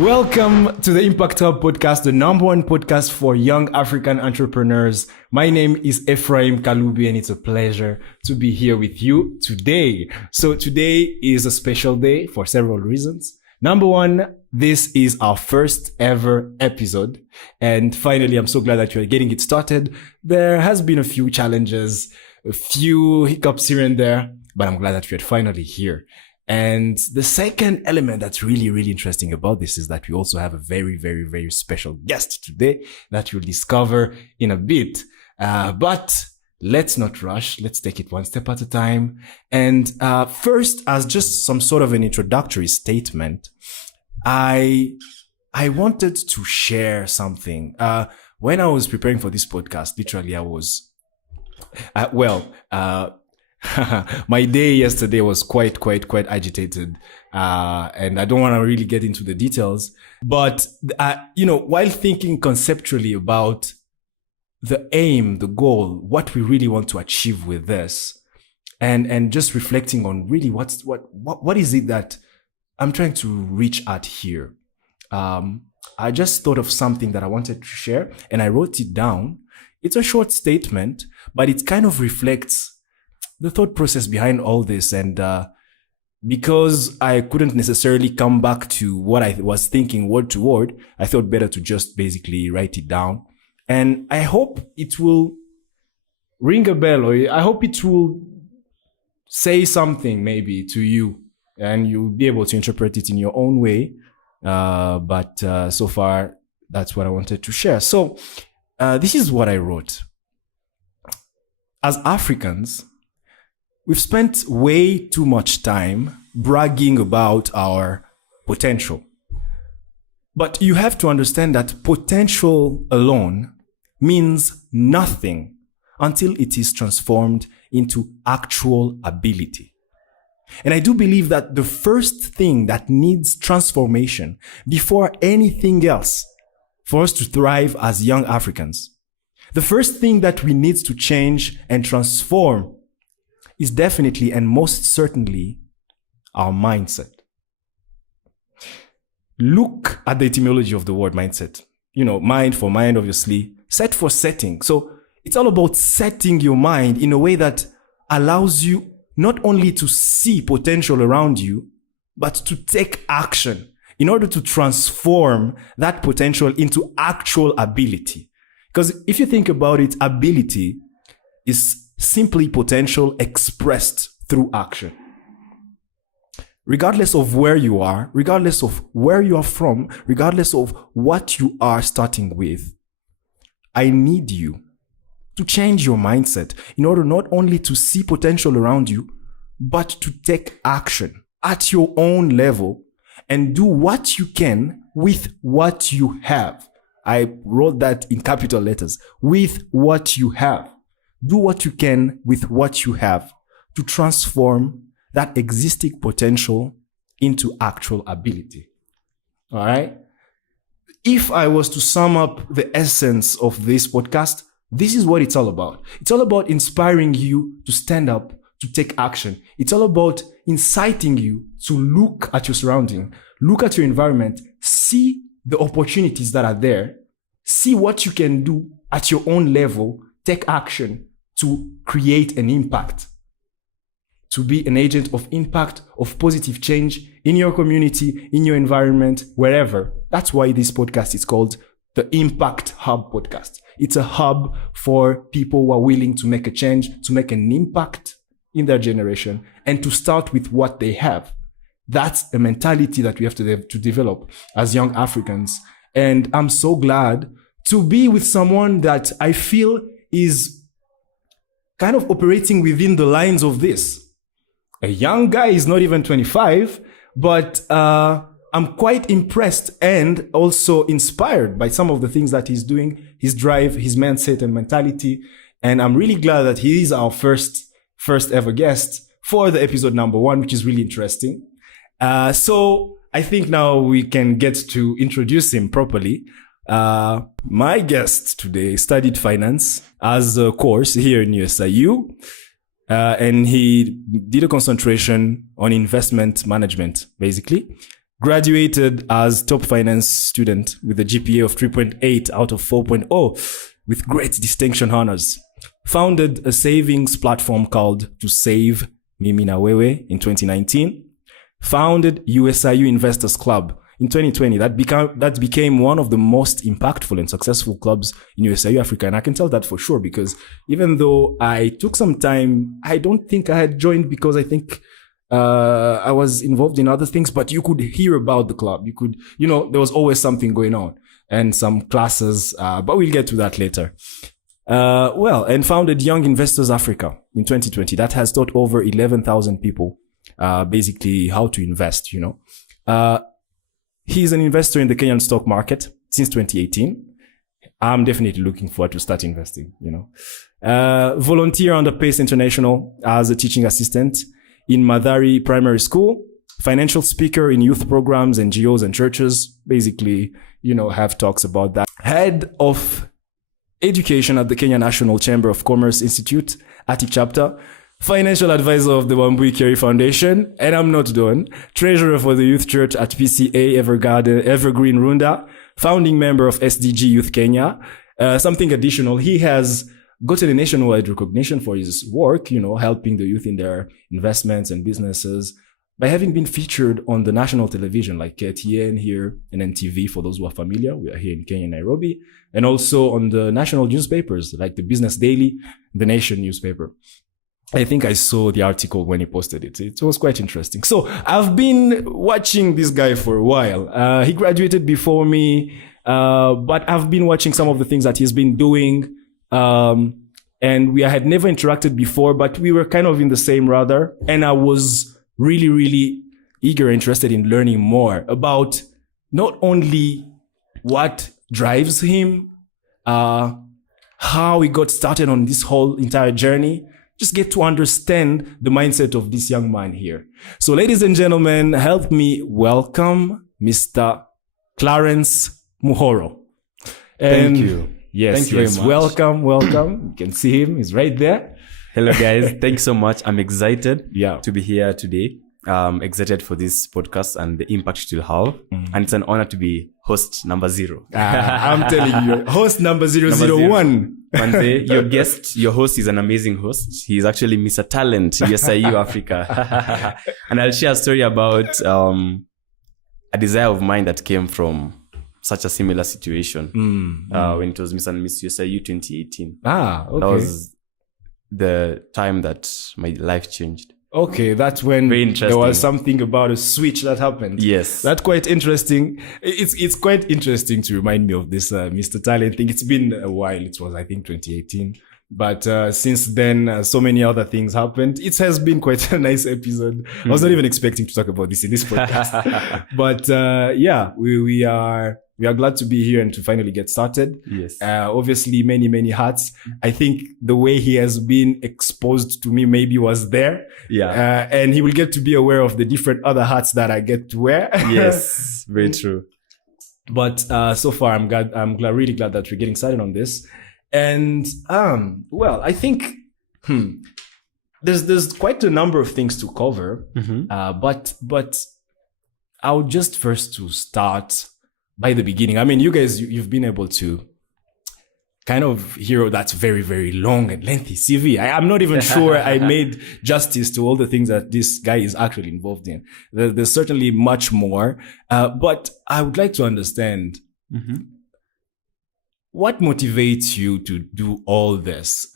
Welcome to the Impact Hub podcast, the number one podcast for young African entrepreneurs. My name is Ephraim Kalubi, and it's a pleasure to be here with you today. So today is a special day for several reasons. Number one, this is our first ever episode. And finally, I'm so glad that you're getting it started. There has been a few challenges, a few hiccups here and there, but I'm glad that you're finally here. And the second element that's really, really interesting about this is that we also have a very, very, very special guest today that you'll discover in a bit. But let's not rush. Let's take it one step at a time. And first, as just some sort of an introductory statement, I wanted to share something. When I was preparing for this podcast, literally I was, my day yesterday was quite agitated. And I don't want to really get into the details, but, while thinking conceptually about the aim, the goal, what we really want to achieve with this, and just reflecting on really what is it that I'm trying to reach at here. I just thought of something that I wanted to share and I wrote it down. It's a short statement, but it kind of reflects the thought process behind all this. And because I couldn't necessarily come back to what I was thinking word to word, I thought better to just basically write it down. And I hope it will ring a bell, or I hope it will say something maybe to you, and you'll be able to interpret it in your own way. But so far, that's what I wanted to share. So this is what I wrote. As Africans, we've spent way too much time bragging about our potential. But you have to understand that potential alone means nothing until it is transformed into actual ability. And I do believe that the first thing that needs transformation before anything else for us to thrive as young Africans, the first thing that we need to change and transform is definitely and most certainly our mindset. Look at the etymology of the word mindset. Mind for mind, obviously. Set for setting. So it's all about setting your mind in a way that allows you not only to see potential around you, but to take action in order to transform that potential into actual ability. Because if you think about it, ability is simply potential expressed through action. Regardless of where you are, regardless of where you are from, regardless of what you are starting with, I need you to change your mindset in order not only to see potential around you, but to take action at your own level and do what you can with what you have. I wrote that in capital letters, with what you have. Do what you can with what you have to transform that existing potential into actual ability. All right. If I was to sum up the essence of this podcast, this is what it's all about. It's all about inspiring you to stand up, to take action. It's all about inciting you to look at your surrounding, look at your environment, see the opportunities that are there, see what you can do at your own level, take action to create an impact, to be an agent of impact, of positive change in your community, in your environment, wherever. That's why this podcast is called the Impact Hub Podcast. It's a hub for people who are willing to make a change, to make an impact in their generation, and to start with what they have. That's a mentality that we have to develop as young Africans. And I'm so glad to be with someone that I feel is kind of operating within the lines of this. A young guy, is not even 25, but I'm quite impressed and also inspired by some of the things that he's doing, his drive, his mindset and mentality. And I'm really glad that he is our first ever guest for the episode number 1, which is really interesting. So I think now we can get to introduce him properly. My guest today studied finance as a course here in USIU. And he did a concentration on investment management, basically. Graduated as top finance student with a GPA of 3.8 out of 4.0 with great distinction honors. Founded a savings platform called To Save Mimi na Wewe in 2019. Founded USIU Investors Club in 2020. That became one of the most impactful and successful clubs in USIU Africa. And I can tell that for sure because even though I took some time, I don't think I had joined because I think I was involved in other things, but you could hear about the club. You could, there was always something going on and some classes, but we'll get to that later. And founded Young Investors Africa in 2020. That has taught over 11,000 people, basically how to invest, He's an investor in the Kenyan stock market since 2018. I'm definitely looking forward to start investing, Volunteer under Pace International as a teaching assistant in Madari Primary School. Financial speaker in youth programs, NGOs and churches. Basically, have talks about that. Head of education at the Kenya National Chamber of Commerce Institute, Ati chapter. Financial advisor of the Wambui Kerry Foundation. And I'm not done. Treasurer for the Youth Church at PCA Evergreen Runda. Founding member of SDG Youth Kenya. Something additional, he has gotten a nationwide recognition for his work, helping the youth in their investments and businesses by having been featured on the national television like KTN here and NTV for those who are familiar. We are here in Kenya, Nairobi, and also on the national newspapers like the Business Daily, the Nation newspaper. I think I saw the article when he posted it. It was quite interesting. So I've been watching this guy for a while. He graduated before me, but I've been watching some of the things that he's been doing. And we had never interacted before, but we were kind of in the same radar. And I was really, really eager and interested in learning more about not only what drives him, how he got started on this whole entire journey, just get to understand the mindset of this young man here. So ladies and gentlemen, help me welcome Mr. Clarence Muhoro. Thank you. Yes, thank you very much. Welcome. You can see him. He's right there. Hello, guys. Thanks so much. I'm excited to be here today. Excited for this podcast and the impact it will have. And it's an honor to be host number 0. I'm telling you, host number 001. Manze, your guest, your host is an amazing host. He's actually Mr. Talent, USIU Africa. And I'll share a story about a desire of mine that came from such a similar situation when it was Miss and Miss USIU 2018. Okay. That was the time that my life changed. Okay, that's when there was something about a switch that happened. Yes. That's quite interesting. It's quite interesting to remind me of this Mr. Talent thing. It's been a while. It was, I think, 2018. But since then, so many other things happened. It has been quite a nice episode. I was not even expecting to talk about this in this podcast. But we are glad to be here and to finally get started. Yes. Obviously, many hats. I think the way he has been exposed to me maybe was there. Yeah. And he will get to be aware of the different other hats that I get to wear. Yes, very true. But so far, I'm really glad that we're getting started on this. And I think there's quite a number of things to cover. But I'll just first to start by the beginning. I mean, you guys, you've been able to kind of hear that's very, very long and lengthy CV. I'm not even sure I made justice to all the things that this guy is actually involved in. There's certainly much more. But I would like to understand what motivates you to do all this?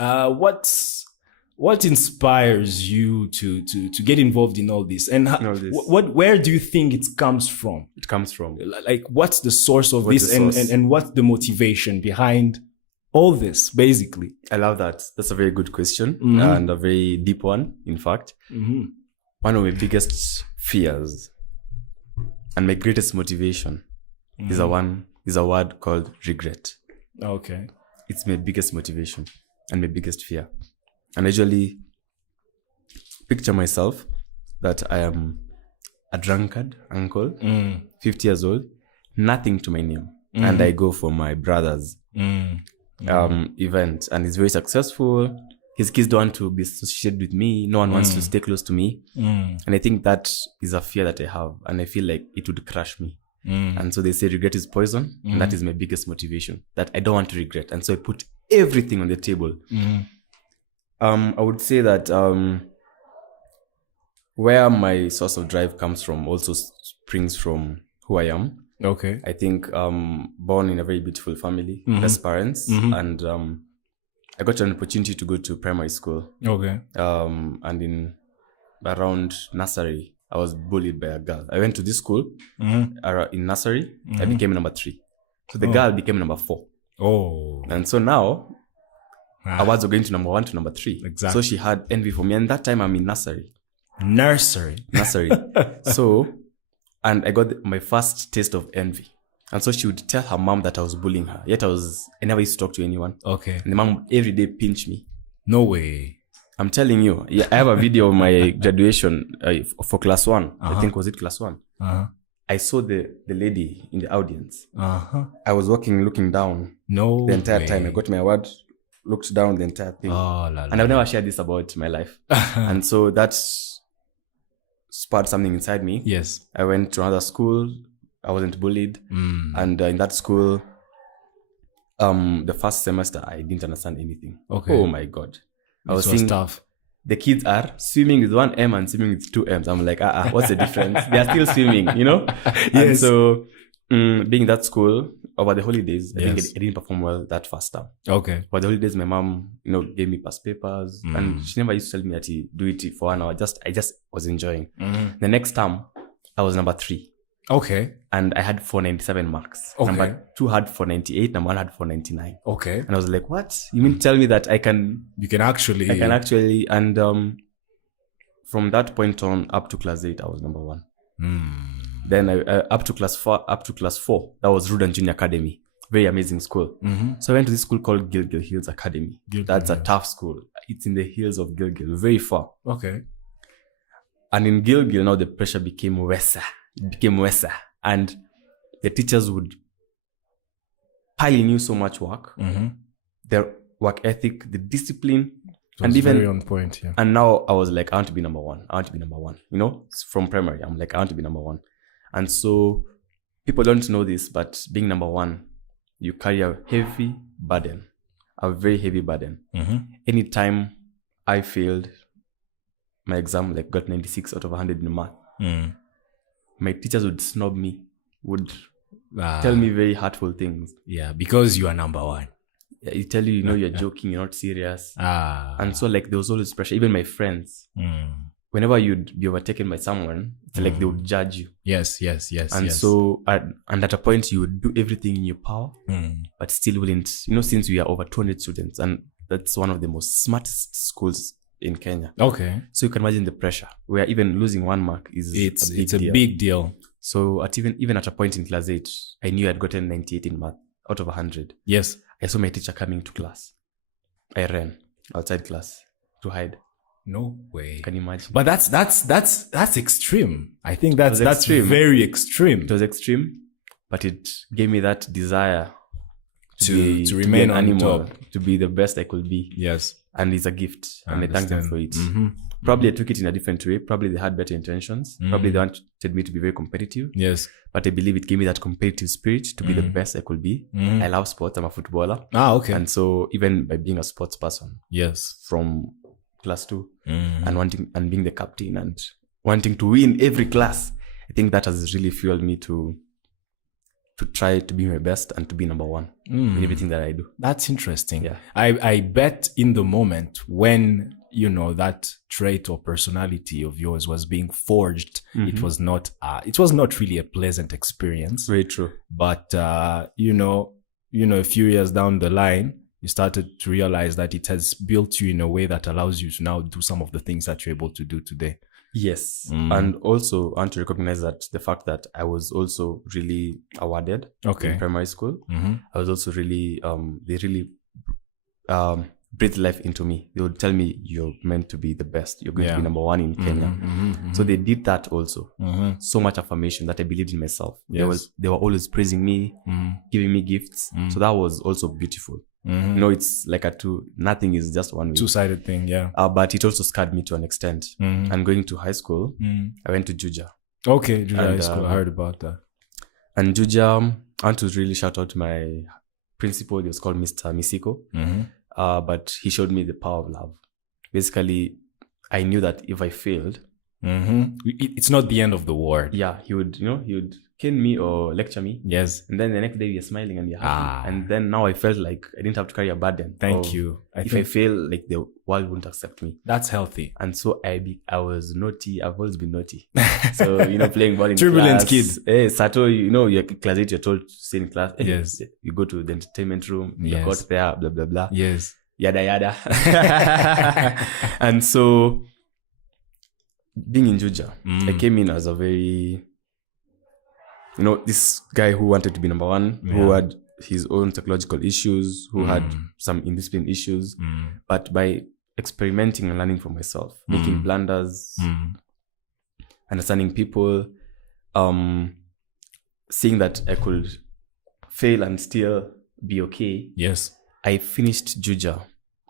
What inspires you to get involved in all this? And where do you think it comes from? It comes from like what's the source of this and what's the motivation behind all this, basically? I love that. That's a very good question and a very deep one, in fact. One of my biggest fears and my greatest motivation is a word called regret. Okay. It's my biggest motivation and my biggest fear. And I usually picture myself that I am a drunkard uncle, 50 years old, nothing to my name. And I go for my brother's event. And it's very successful. his kids don't want to be associated with me. No one wants to stay close to me. And I think that is a fear that I have. And I feel like it would crush me. And so they say regret is poison. And that is my biggest motivation, that I don't want to regret. And so I put everything on the table. I would say that where my source of drive comes from also springs from who I am. Okay. I think born in a very beautiful family, best parents. And I got an opportunity to go to primary school. Okay. And in around nursery, I was bullied by a girl. I went to this school in nursery. I became number 3. So the girl became number 4. Oh. And so now, awards were going to number 1 to number 3. Exactly. So she had envy for me. And that time I'm in nursery. Nursery. So, and I got my first taste of envy. And so she would tell her mom that I was bullying her. Yet I never used to talk to anyone. Okay. And the mom every day pinch me. No way. I'm telling you. Yeah, I have a video of my graduation for class 1. I think, was it class 1? I saw the lady in the audience. I was looking down the entire time. I got my award, looked down the entire thing. And I've never shared this about my life. And so that sparked something inside me. Yes. I went to another school. I wasn't bullied. And in that school, the first semester, I didn't understand anything. Okay. Oh my God. I was seeing tough. The kids are swimming with 1 M and swimming with 2 M's. I'm like, what's the difference? They are still swimming, Yes. And so, being in that school, over the holidays, I think I didn't perform well that first time. Okay. Over the holidays, my mom, gave me past papers. And she never used to tell me that he do it for 1 hour. I just was enjoying. The next time, I was number 3. Okay. And I had 497 marks. Okay. Number 2 had 498. Number 1 had 499. Okay. And I was like, what? You mean to tell me that I can actually, and from that point on up to class 8, I was number 1. Then up to class 4, that was Rudan Junior Academy. Very amazing school. So I went to this school called Gilgil Hills Academy. That's a tough school. It's in the hills of Gilgil, very far. Okay. And in Gilgil, now the pressure became worse. And the teachers would pile in you so much work. Their work ethic, the discipline, and even very on point. Yeah. And now I was like, I want to be number 1. From primary, I'm like, I want to be number 1. And so people don't know this, but being number 1, you carry a heavy burden, a very heavy burden. Anytime I failed my exam, like got 96 out of 100 in math, my teachers would snob me, would tell me very hurtful things. Yeah, because you are number 1. Yeah, you tell you, you're joking, you're not serious. And so like there was always pressure. Even my friends, whenever you'd be overtaken by someone, it's like they would judge you. Yes. And so, and at a point you would do everything in your power, but still wouldn't, since we are over 200 students, and that's one of the most smartest schools in Kenya. Okay. So you can imagine the pressure where even losing 1 mark is a big deal. So even at a point in class 8, I knew I'd gotten 98 in math out of 100. Yes. I saw my teacher coming to class. I ran outside class to hide. No way. Can you imagine? But that's extreme. I think that's extreme. Very extreme. It was extreme, but it gave me that desire to remain on top, to be the best I could be. Yes. And it's a gift, and I thank them for it. Probably I took it in a different way. Probably they had better intentions. Probably they wanted me to be very competitive. Yes. But I believe it gave me that competitive spirit to be the best I could be. I love sports. I'm a footballer. Okay. And so even by being a sports person, yes, from class 2, and being the captain and wanting to win every class, I think that has really fueled me to try to be my best and to be number 1 in everything that I do. That's interesting. Yeah. I bet in the moment when that trait or personality of yours was being forged, it was not really a pleasant experience. Very true. But a few years down the line, you started to realize that it has built you in a way that allows you to now do some of the things that you're able to do today. Yes. And also I want to recognize that the fact that I was also really awarded in primary school. I was also really, they really breathed life into me. They would tell me, you're meant to be the best. You're going to be number 1 in Kenya. So they did that also. So much affirmation that I believed in myself. Yes. They were always praising me, giving me gifts. So that was also beautiful. Mhm. You know, it's like a two. Nothing is just one way. Two-sided thing, yeah. But it also scarred me to an extent. Mhm. And going to high school, Mm. I went to Juja. Okay, Juja High And, School. I heard about that. And Juja, I want to really shout out to my principal. He was called Mr. Misiko. Mhm. But he showed me the power of love. Basically, I knew that if I failed, Mhm. It's not the end of the war. yeah, he would cane me or lecture me. Yes. And then the next day you're smiling and you're happy. Ah. And then now I felt like I didn't have to carry a burden. Thank of you. If I fail, like the world won't accept me. That's healthy. And so I was naughty. I've always been naughty. So, playing ball in Turbulent class. kid. Hey, Sato, you're class 8, you're told to stay in class. Hey, Yes. You go to the entertainment room, you Yes. got there, blah, blah, blah. Yes. Yada, yada. And so, being in Juja, I came in as a very, this guy who wanted to be number one, who had his own psychological issues, who had some indiscipline issues. But by experimenting and learning from myself, making blunders, understanding people, seeing that I could fail and still be okay. Yes. I finished Juja.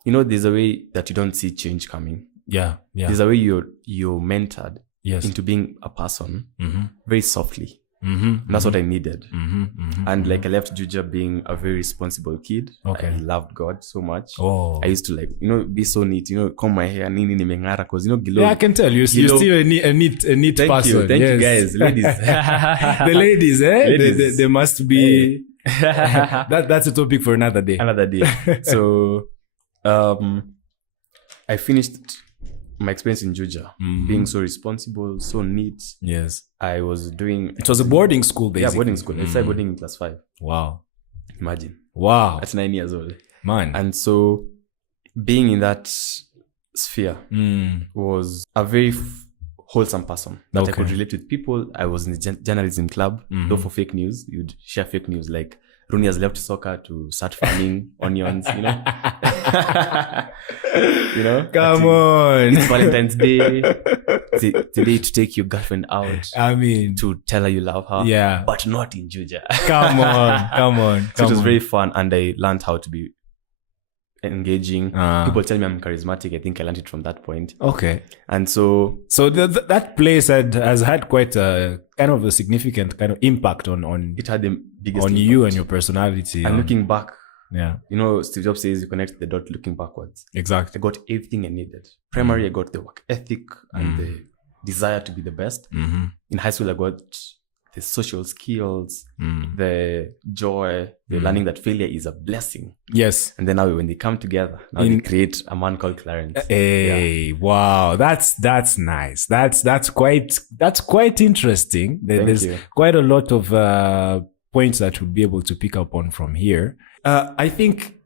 There's a way that you don't see change coming. Yeah. Yeah. There's a way you're mentored Yes. into being a person Mhm. very softly. Mhm. And that's what I needed. Mhm. Mhm. And like I left Juja being a very responsible kid. Okay. I loved God so much. Oh. I used to be so neat, comb my hair, nini nimeng'ara, cause Gilo. Yeah, I can tell you're still a neat Thank person. Thank you Yes. guys, ladies. The ladies, eh? Ladies. They must be. That's a topic for another day. Another day. So, I finished my experience in Juja, being so responsible, so neat. Yes. I was doing. It was a boarding school, basically. Yeah, boarding school. I started boarding in class 5. Wow. Imagine. Wow. That's 9 years old. Man. And so, being in that sphere was a very wholesome person that I could relate with people. I was in the journalism club, though for fake news, you'd share fake news like Rooney has left soccer to start farming onions, Come on. It's Valentine's Day. Today to take your girlfriend out. I mean, to tell her you love her. Yeah. But not in Juja. Come on. So it was very fun, and I learned how to be engaging. People tell me I'm charismatic. I think I learned it from that point. Okay. And so that place has had quite a kind of a significant kind of impact on it had the biggest on impact. you and your personality. And looking back, yeah, Steve Jobs says you connect the dot looking backwards. Exactly. I got everything I needed. Primary, I got the work ethic and the desire to be the best. In high school, I got the social skills, the joy, the learning that failure is a blessing. Yes. And then now when they come together, now they create a man called Clarence. Hey, wow, that's nice. That's quite interesting. There's quite a lot of points that we'll be able to pick up on from here. I think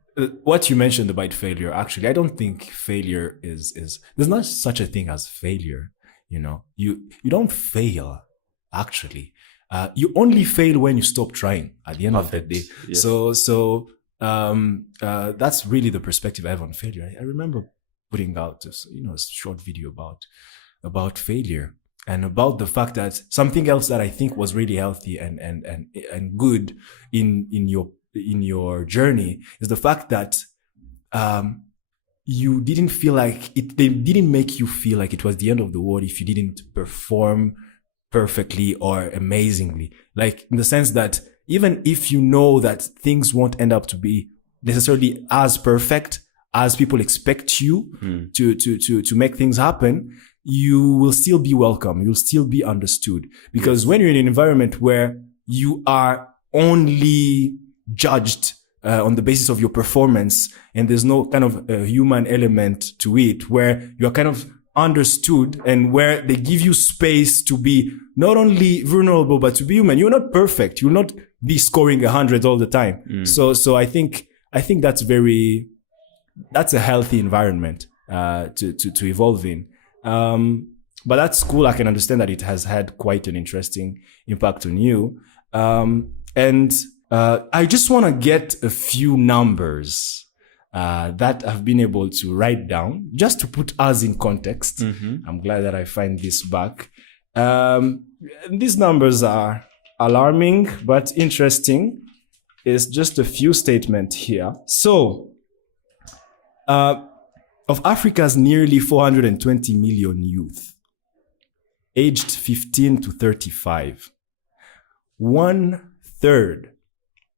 what you mentioned about failure, actually, I don't think failure is there's not such a thing as failure. You don't fail, actually. You only fail when you stop trying at the end of the day. Yes. So that's really the perspective I have on failure. I remember putting out this, a short video about failure and about the fact that something else that I think was really healthy and good in your journey is the fact that you didn't feel like they didn't make you feel like it was the end of the world if you didn't perform perfectly or amazingly. Like, in the sense that even if you know that things won't end up to be necessarily as perfect as people expect you to make things happen, you will still be welcome. You'll still be understood. Because when you're in an environment where you are only judged on the basis of your performance and there's no kind of human element to it, where you're kind of understood and where they give you space to be not only vulnerable but to be human. You're not perfect. You'll not be scoring 100 all the time. So I think that's a healthy environment to evolve in. But that school, I can understand that it has had quite an interesting impact on you. And I just want to get a few numbers that I've been able to write down just to put us in context. I'm glad that I find this back. These numbers are alarming but interesting. is just a few statements here. So, of Africa's nearly 420 million youth, aged 15 to 35, 1/3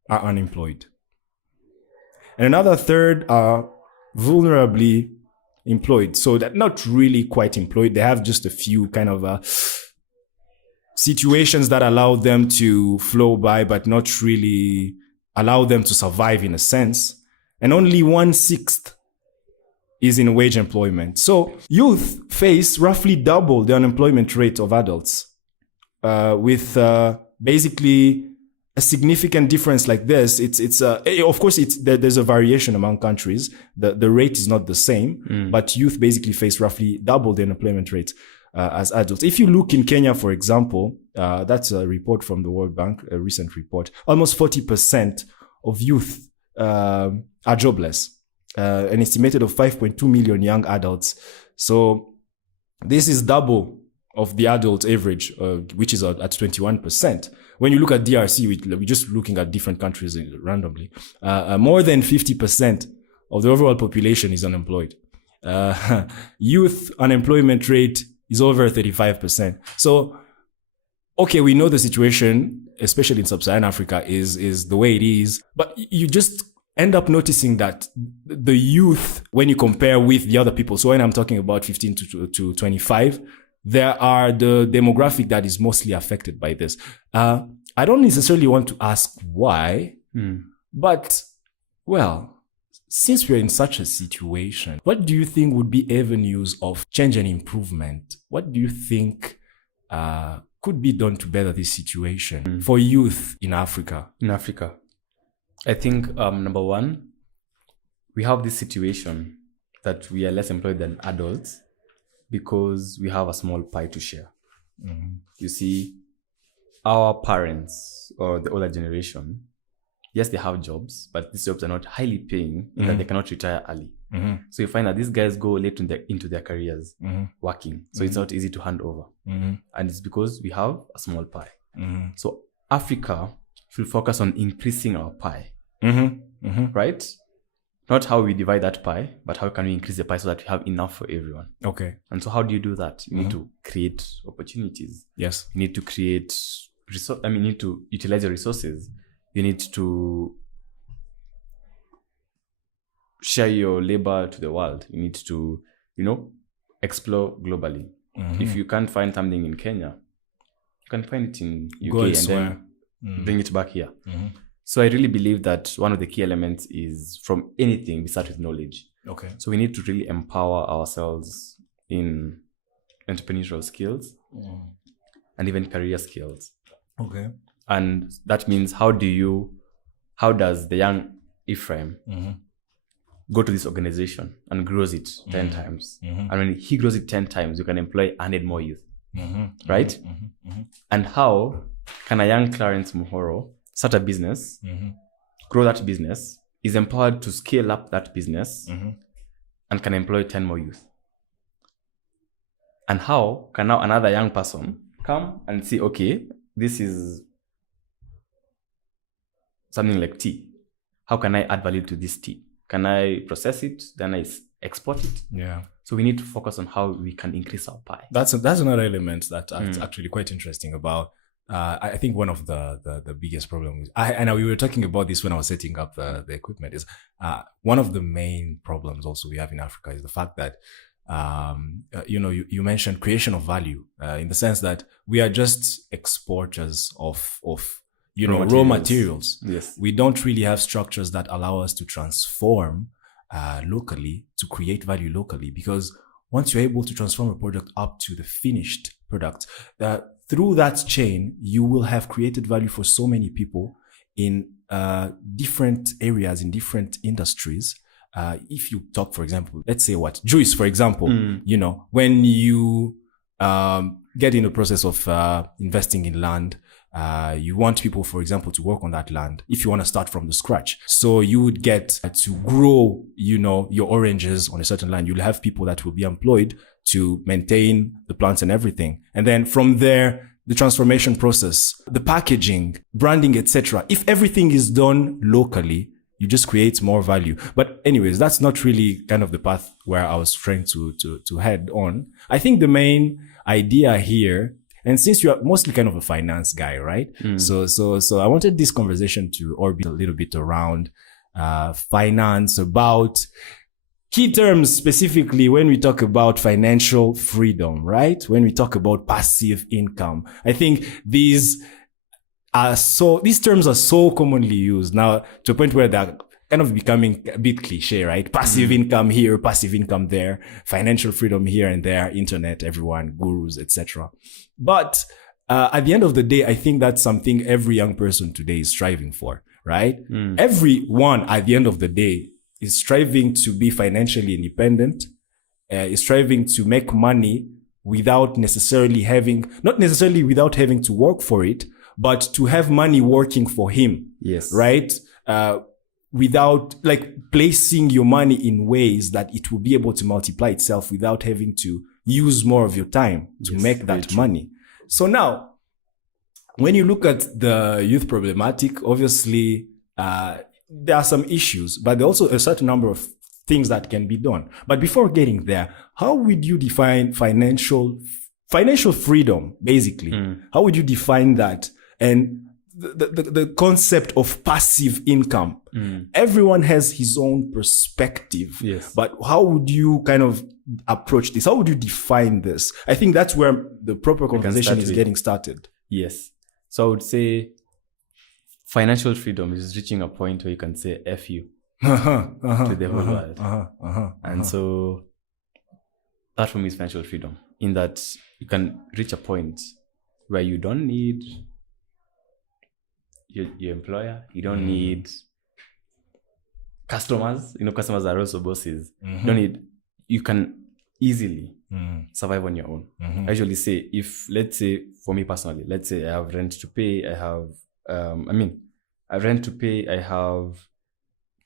are unemployed. And another third are vulnerably employed. So they're not really quite employed. They have just a few kind of situations that allow them to flow by, but not really allow them to survive in a sense. And only 1/6 is in wage employment. So youth face roughly double the unemployment rate of adults, with basically a significant difference like this. Of course, there's a variation among countries. The rate is not the same, but youth basically face roughly double the unemployment rate as adults. If you look in Kenya, for example, that's a report from the World Bank, a recent report, almost 40% of youth are jobless. An estimated of 5.2 million young adults. So this is double of the adult average, which is at 21%. When you look at DRC, we're just looking at different countries randomly. More than 50% of the overall population is unemployed. Youth unemployment rate is over 35%. So, okay, we know the situation, especially in sub-Saharan Africa, is the way it is. But you just end up noticing that the youth, when you compare with the other people, so when I'm talking about 15 to 25, there are the demographic that is mostly affected by this. I don't necessarily want to ask why, but, well, since we're in such a situation, what do you think would be avenues of change and improvement? What do you think could be done to better this situation for youth in Africa? In Africa, I think, number one, we have this situation that we are less employed than adults because we have a small pie to share. You see, our parents or the older generation, yes, they have jobs, but these jobs are not highly paying in that they cannot retire early. So you find that these guys go late into their careers working. So it's not easy to hand over. And it's because we have a small pie. So Africa should focus on increasing our pie, right? Not how we divide that pie, but how can we increase the pie so that we have enough for everyone. Okay. And so how do you do that? You need to create opportunities. Yes. You need to create you need to utilize your resources. You need to share your labor to the world. You need to, explore globally. If you can't find something in Kenya, you can find it in UK and then bring it back here. So I really believe that one of the key elements is, from anything, we start with knowledge. Okay. So we need to really empower ourselves in entrepreneurial skills and even career skills. Okay. And that means, how does the young Ephraim go to this organization and grows it 10 times? And when he grows it 10 times, you can employ 100 more youth, right? And how can a young Clarence Muhoro start a business, grow that business, is empowered to scale up that business, and can employ 10 more youth? And how can now another young person come and see, okay, this is something like tea. How can I add value to this tea? Can I process it? Then I export it? Yeah. So we need to focus on how we can increase our pie. That's another element that's actually quite interesting about. I think one of the biggest problems, and we were talking about this when I was setting up the equipment, is one of the main problems also we have in Africa is the fact that you mentioned creation of value, in the sense that we are just exporters of raw materials. Yes. We don't really have structures that allow us to transform locally, to create value locally, because once you're able to transform a product up to the finished product, through that chain, you will have created value for so many people in different areas, in different industries. If you talk, for example, let's say juice, for example, when you get in the process of investing in land, you want people, for example, to work on that land if you want to start from the scratch. So you would get to grow, your oranges on a certain land. You'll have people that will be employed to maintain the plants and everything. And then from there, the transformation process, the packaging, branding, etc. If everything is done locally, you just create more value. But anyways, that's not really kind of the path where I was trying to head on. I think the main idea here, and since you're mostly kind of a finance guy, right? So I wanted this conversation to orbit a little bit around finance, about key terms, specifically when we talk about financial freedom, right? When we talk about passive income. I think these terms are so commonly used now to a point where they're kind of becoming a bit cliche, right? Passive income here, passive income there, financial freedom here and there, internet, everyone, gurus, etc. But at the end of the day, I think that's something every young person today is striving for, right? Everyone at the end of the day is striving to be financially independent, is striving to make money without necessarily not necessarily without having to work for it, but to have money working for him. Yes. Right? Without like placing your money in ways that it will be able to multiply itself without having to use more of your time to make that money. So now, when you look at the youth problematic, obviously, there are some issues, but there are also a certain number of things that can be done. But before getting there, how would you define financial freedom, basically? How would you define that? And the concept of passive income. Everyone has his own perspective. Yes. But how would you kind of approach this? How would you define this? I think that's where the proper conversation is getting started. Yes. So I would say financial freedom is reaching a point where you can say F you to the whole world. And so that for me is financial freedom, in that you can reach a point where you don't need your employer, you don't need customers. Customers are also bosses. You can easily survive on your own. I usually say, let's say for me personally, let's say I have rent to pay, I have rent to pay, I have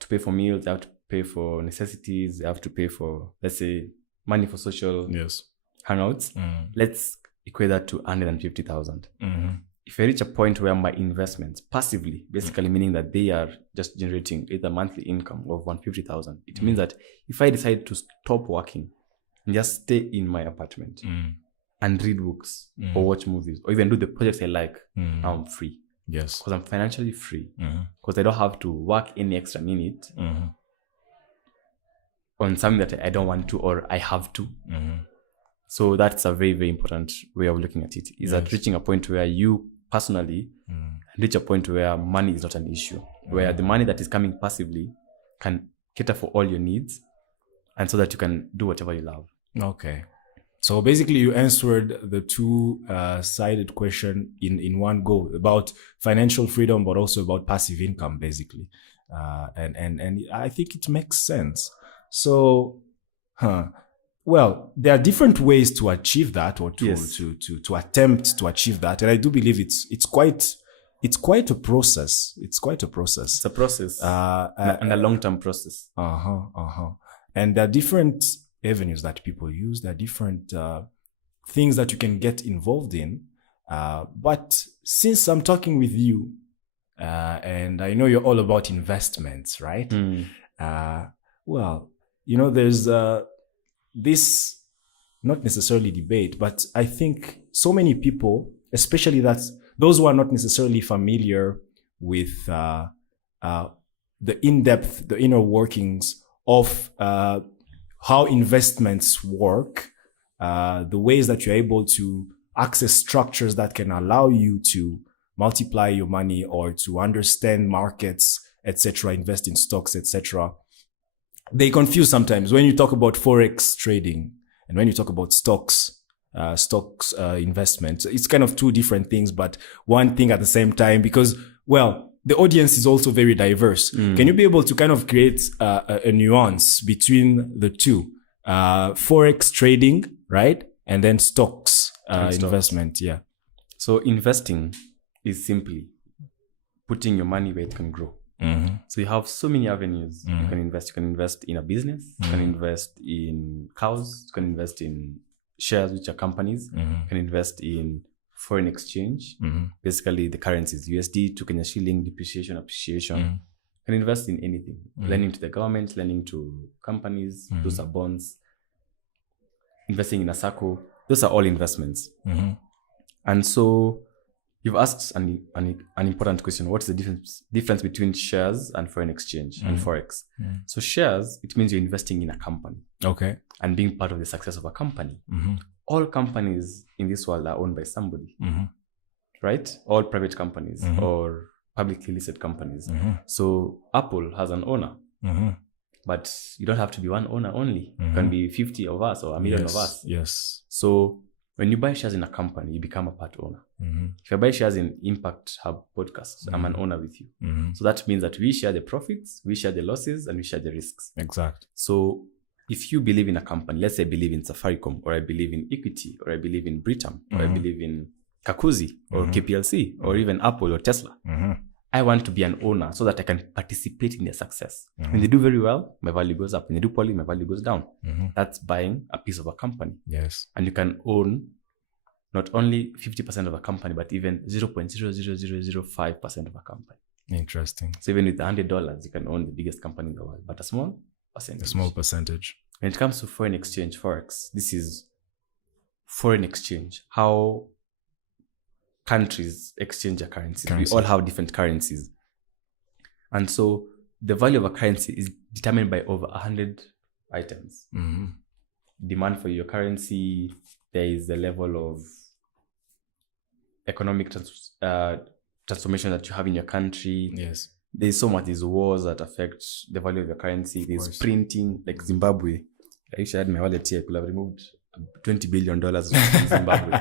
to pay for meals, I have to pay for necessities, I have to pay for, let's say, money for social hangouts. Let's equate that to 150,000. If I reach a point where my investments passively, basically meaning that they are just generating either monthly income of 150,000, it means that if I decide to stop working and just stay in my apartment and read books or watch movies or even do the projects I like, now I'm free. Yes. Because I'm financially free. Because I don't have to work any extra minute on something that I don't want to or I have to. So that's a very, very important way of looking at it. Is that reaching a point where you personally reach a point where money is not an issue, where the money that is coming passively can cater for all your needs, and so that you can do whatever you love. Okay. So basically you answered the two-sided question in one go, about financial freedom, but also about passive income, basically. And I think it makes sense. So, well, there are different ways to achieve that, or to attempt to achieve that. And I do believe it's quite a process. It's quite a process. It's a process. And a long-term process. And there are different avenues that people use. There are different things that you can get involved in. But since I'm talking with you, and I know you're all about investments, right? Well, there's this, not necessarily debate, but I think so many people, especially those who are not necessarily familiar with the in-depth, the inner workings of how investments work, the ways that you're able to access structures that can allow you to multiply your money or to understand markets, etc., invest in stocks, etc. They confuse sometimes when you talk about forex trading and when you talk about stocks investment. It's kind of two different things, but one thing at the same time, because, well, the audience is also very diverse. Can you be able to kind of create a nuance between the two? Forex trading, right? And then stocks investment, yeah. So investing is simply putting your money where it can grow. So you have so many avenues you can invest. You can invest in a business. You can invest in cows. You can invest in shares, which are companies. You can invest in foreign exchange, basically the currencies, USD to Kenya shilling, depreciation, appreciation. You can invest in anything, lending to the government, lending to companies, those are bonds, investing in a circle, those are all investments. And so you've asked an important question. What's the difference between shares and foreign exchange and Forex? So shares, it means you're investing in a company. Okay. And being part of the success of a company. All companies in this world are owned by somebody, right? All private companies or publicly listed companies. So Apple has an owner, but you don't have to be one owner only. It can be 50 of us or a million of us. Yes. So when you buy shares in a company, you become a part owner. If I buy shares in Impact Hub Podcast, I'm an owner with you. So that means that we share the profits, we share the losses, and we share the risks. Exactly. So if you believe in a company, let's say I believe in Safaricom, or I believe in Equity, or I believe in Britam, or I believe in Kakuzi, or KPLC, or even Apple or Tesla, I want to be an owner so that I can participate in their success. When they do very well, my value goes up. When they do poorly, my value goes down. That's buying a piece of a company. Yes. And you can own not only 50% of a company, but even 0.00005% of a company. Interesting. So even with $100, you can own the biggest company in the world, but a small percentage. A small percentage. When it comes to foreign exchange, Forex, this is foreign exchange. How countries exchange their currencies. We all have different currencies. And so the value of a currency is determined by over 100 items. Demand for your currency, there is the level of economic transformation that you have in your country. Yes. There's so much, there's wars that affect the value of your currency. There's printing, like Zimbabwe. I wish I had my wallet here. I could have removed $20 billion from Zimbabwe.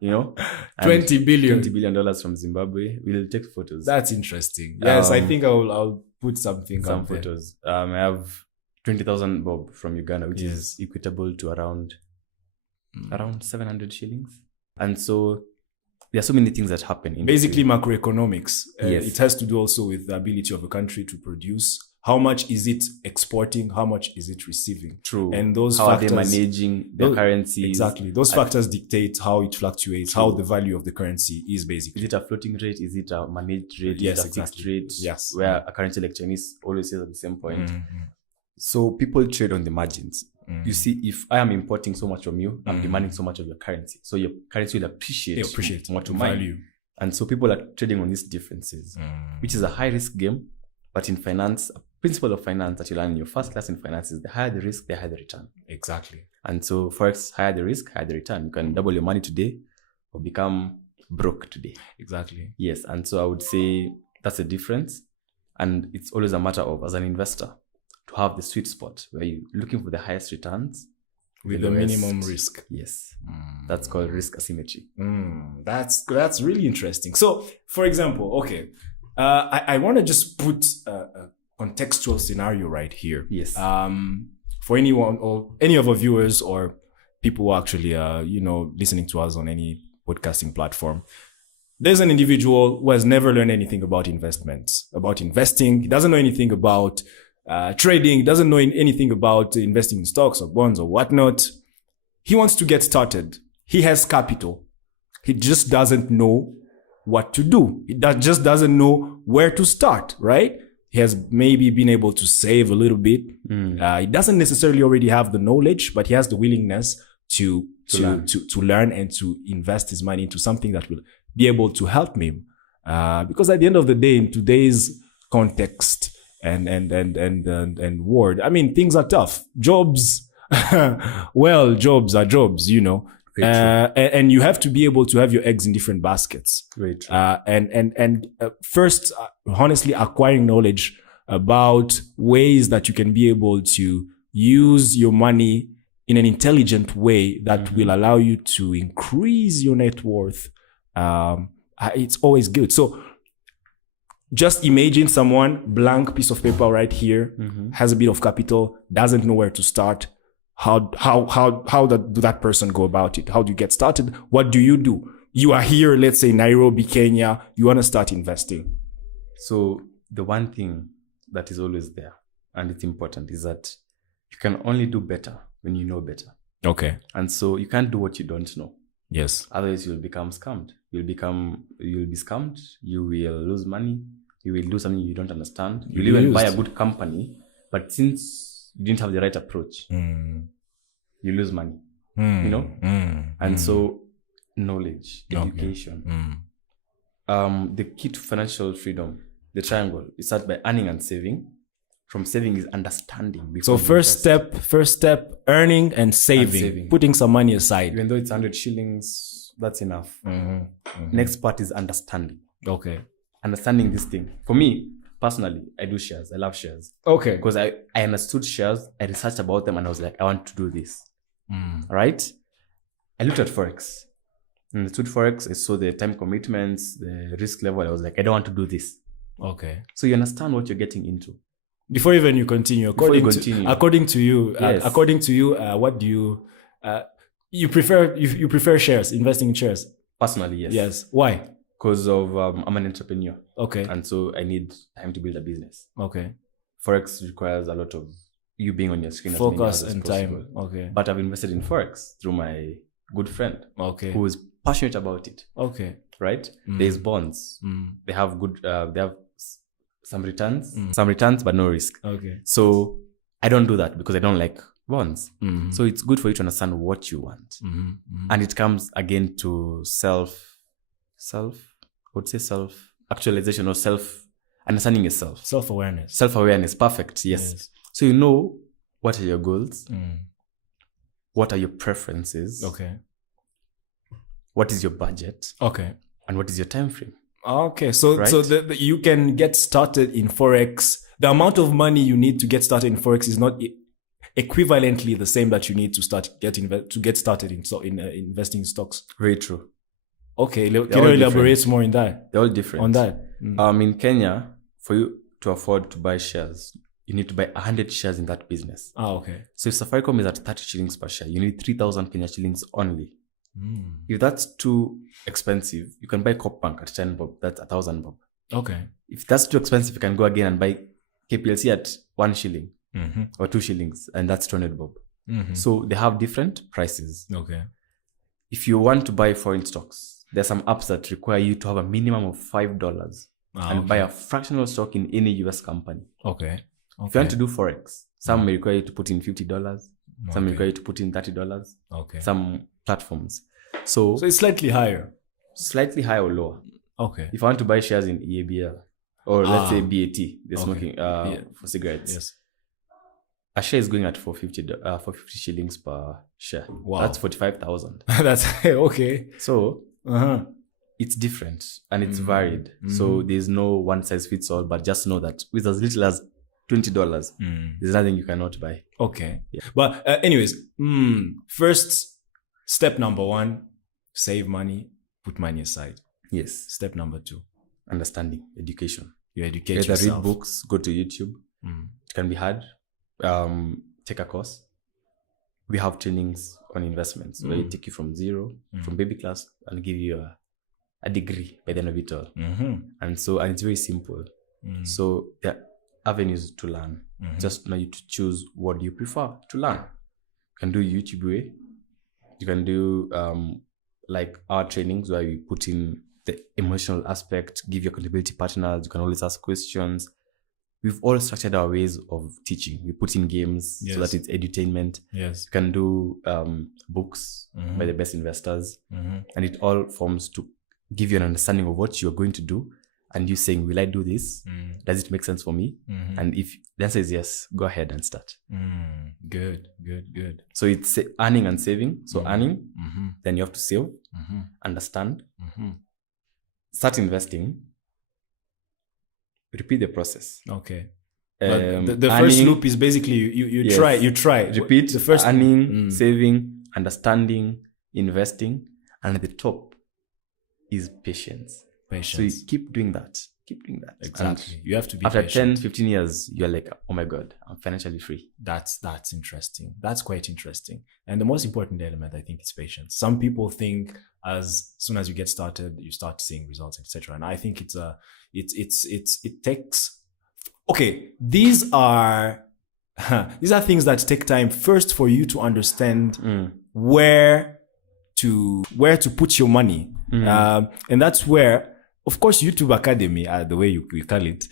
You know? $20 billion from Zimbabwe. We'll take photos. That's interesting. Yes, I think I'll put some photos. I have 20,000 bob from Uganda, which is equitable to around 700 shillings. And so there are so many things that happen. Basically, macroeconomics. It has to do also with the ability of a country to produce. How much is it exporting? How much is it receiving? True. And those how factors, are they managing their currencies? Exactly. Those factors dictate how it fluctuates, how the value of the currency is basically. Is it a floating rate? Is it a managed rate? Yes, is it a fixed rate? Yes. Where a currency like Chinese always says at the same point. So people trade on the margins. You see, if I am importing so much from you, I'm demanding so much of your currency. So your currency will appreciate more to value. And so people are trading on these differences, which is a high risk game. But in finance, a principle of finance that you learn in your first class in finance is the higher the risk, the higher the return. Exactly. And so Forex, higher the risk, higher the return. You can double your money today or become broke today. Exactly. Yes. And so I would say that's the difference. And it's always a matter of, as an investor, to have the sweet spot where you're looking for the highest returns with the minimum risk. Yes. That's called risk asymmetry. That's really interesting. So, for example, okay, I want to just put a contextual scenario right here. Yes. For anyone or any of our viewers or people who are actually, listening to us on any podcasting platform, there's an individual who has never learned anything about investments, about investing. He doesn't know anything about trading, doesn't know anything about investing in stocks or bonds or whatnot. He wants to get started. He has capital. He just doesn't know what to do. He just doesn't know where to start, right? He has maybe been able to save a little bit. He doesn't necessarily already have the knowledge, but he has the willingness to learn and to invest his money into something that will be able to help him. Because at the end of the day, in today's context, and world, I mean, things are tough. Jobs, jobs are jobs, and you have to be able to have your eggs in different baskets. Great. First, honestly, acquiring knowledge about ways that you can be able to use your money in an intelligent way that will allow you to increase your net worth. It's always good. So, just imagine someone, blank piece of paper right here, has a bit of capital, doesn't know where to start. How do that person go about it? How do you get started? What do? You are here, let's say Nairobi, Kenya. You want to start investing. So the one thing that is always there, and it's important, is that you can only do better when you know better. Okay. And so you can't do what you don't know. Yes. Otherwise, you'll become scammed. You'll be scammed. You will lose money. You will do something you don't understand. You'll even buy a good company, but since you didn't have the right approach, you lose money. And so knowledge, education. The key to financial freedom, the triangle, is start by earning and saving. From saving is understanding. So first step, earning and saving, putting some money aside. Even though it's 100 shillings, that's enough. Next part is understanding. Okay. Understanding this thing. For me, personally, I do shares. I love shares. Okay. Because I understood shares, I researched about them, and I was like, I want to do this. Right? I looked at Forex. I understood Forex. I saw the time commitments, the risk level. I was like, I don't want to do this. Okay. So you understand what you're getting into. Before even you continue, according to you, what do you prefer shares, investing in shares? Personally, yes. Yes. Why? Because of I'm an entrepreneur. Okay. And so I need time to build a business. Okay. Forex requires a lot of you being on your screen. Focus and time. Okay. But I've invested in Forex through my good friend. Okay. Who is passionate about it. Okay. Right? There's bonds. They have good they have some returns, but no risk. Okay. So I don't do that because I don't like bonds. So it's good for you to understand what you want. And it comes again to self-actualization or understanding yourself. Self-awareness. Self-awareness. Perfect. Yes. So you know what are your goals? What are your preferences? Okay. What is your budget? Okay. And what is your time frame? Okay, so you can get started in Forex. The amount of money you need to get started in Forex is not equivalently the same that you need to get started in investing in stocks. Very true. Okay, can you elaborate more in that? They're all different. On that. In Kenya, for you to afford to buy shares, you need to buy 100 shares in that business. Okay. So if Safaricom is at 30 shillings per share, you need 3,000 Kenya shillings only. If that's too expensive, you can buy Coop Bank at 10 bob. That's 1,000 bob. Okay. If that's too expensive, you can go again and buy KPLC at 1 shilling or 2 shillings, and that's 200 bob. So they have different prices. Okay. If you want to buy foreign stocks, there are some apps that require you to have a minimum of $5 and buy a fractional stock in any US company. Okay. If you want to do Forex, some may require you to put in $50. Some require you to put in $30. Okay. Some platforms. So it's slightly higher. Slightly higher or lower. Okay. If I want to buy shares in EABL or let's say BAT, they're smoking for cigarettes. Yes. A share is going at 450 shillings per share. Wow. That's 45,000. That's okay. So it's different and it's varied. So there's no one size fits all, but just know that with as little as $20, there's nothing you cannot buy. Okay. Yeah. But anyways, first step number 1, save money, put money aside. Yes. Step number 2, understanding, education. You educate yourself. Read books, go to YouTube. It can be hard. Take a course. We have trainings on investments where we take you from zero, from baby class, and give you a degree by the end of it all. And it's very simple. So there are avenues to learn. Just now you to choose what you prefer to learn. You can do YouTube way. You can do like our trainings where we put in the emotional aspect, give you accountability partners. You can always ask questions. We've all structured our ways of teaching. We put in games so that it's edutainment. Yes. You can do books by the best investors. And it all forms to give you an understanding of what you're going to do. And you saying, will I do this? Does it make sense for me? And if the answer is yes, go ahead and start. Good. So it's earning and saving. So earning, then you have to save, understand, start investing, repeat the process. Okay. The first loop is basically you try. Repeat the first earning, saving, understanding, investing, and at the top is patience. So you keep doing that. Exactly. And you have to be after patient. 10-15 years, you're like, oh my God, I'm financially free. That's interesting. That's quite interesting. And the most important element, I think, is patience. Some people think as soon as you get started, you start seeing results, etc. And I think it takes. Okay, these are things that take time. First, for you to understand where to where to put your money. And that's where, of course, YouTube Academy, the way you call it,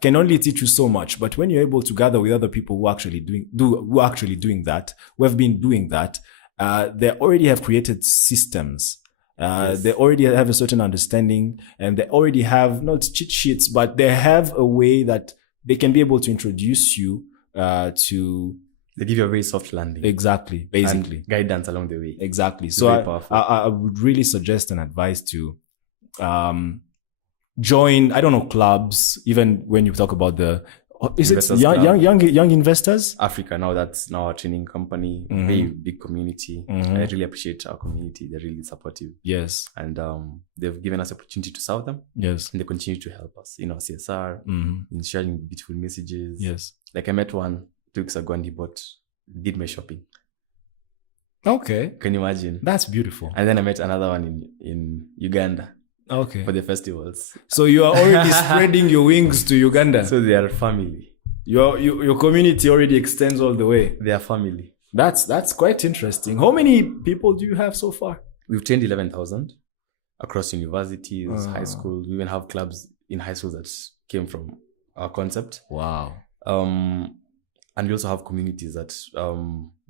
can only teach you so much. But when you're able to gather with other people who are actually doing that, who have been doing that, they already have created systems. They already have a certain understanding, and they already have not cheat sheets, but they have a way that they can be able to introduce you to. They give you a very soft landing. Exactly, basically. And guidance along the way. Exactly. It's So I would really suggest and advise to join, I don't know, clubs, even when you talk about is it young investors? Africa, that's now a training company, very big community. I really appreciate our community. They're really supportive. Yes. And they've given us opportunity to serve them. Yes. And they continue to help us, CSR, in sharing beautiful messages. Yes. Like I met one 2 weeks ago and he did my shopping. Okay. Can you imagine? That's beautiful. And then I met another one in Uganda. Okay. For the festivals. So you are already spreading your wings to Uganda. So they are family. Your community already extends all the way. They are family. That's quite interesting. How many people do you have so far? We've trained 11,000 across universities, high schools. We even have clubs in high schools that came from our concept. Wow. And we also have communities that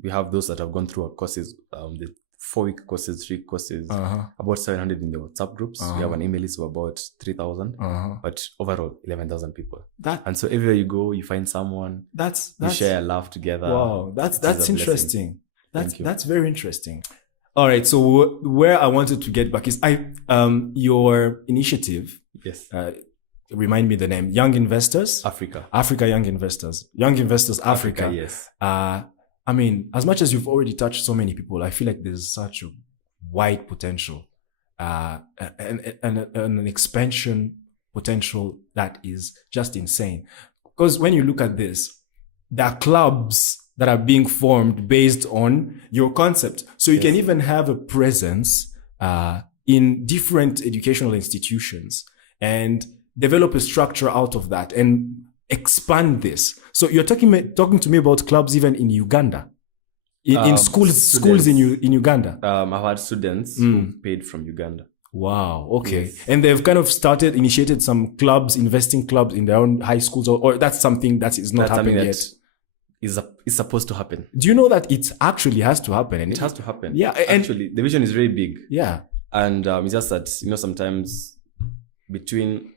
we have those that have gone through our courses, the 4-week courses, 3 courses, about 700 in the WhatsApp groups. We have an email list of about 3,000, but overall 11,000 people. And so everywhere you go, you find someone. You share a laugh together. Wow, that's interesting. That's very interesting. All right, so where I wanted to get back is your initiative. Yes. Remind me the name. Young Investors? Africa Young Investors. Young Investors Africa. Yes. I mean, as much as you've already touched so many people, I feel like there's such a wide potential, and an expansion potential that is just insane. Because when you look at this, there are clubs that are being formed based on your concept. So you can even have a presence in different educational institutions and develop a structure out of that and expand this. So you're talking to me about clubs even in Uganda, in schools in Uganda. I've had students who paid from Uganda. Wow. Okay. Yes. And they've kind of initiated some clubs, investing clubs in their own high schools, or that's something that is not happening yet. Is supposed to happen. Do you know that it actually has to happen? And it has to happen. Yeah. Actually, the vision is very big. Yeah. And it's just that, sometimes between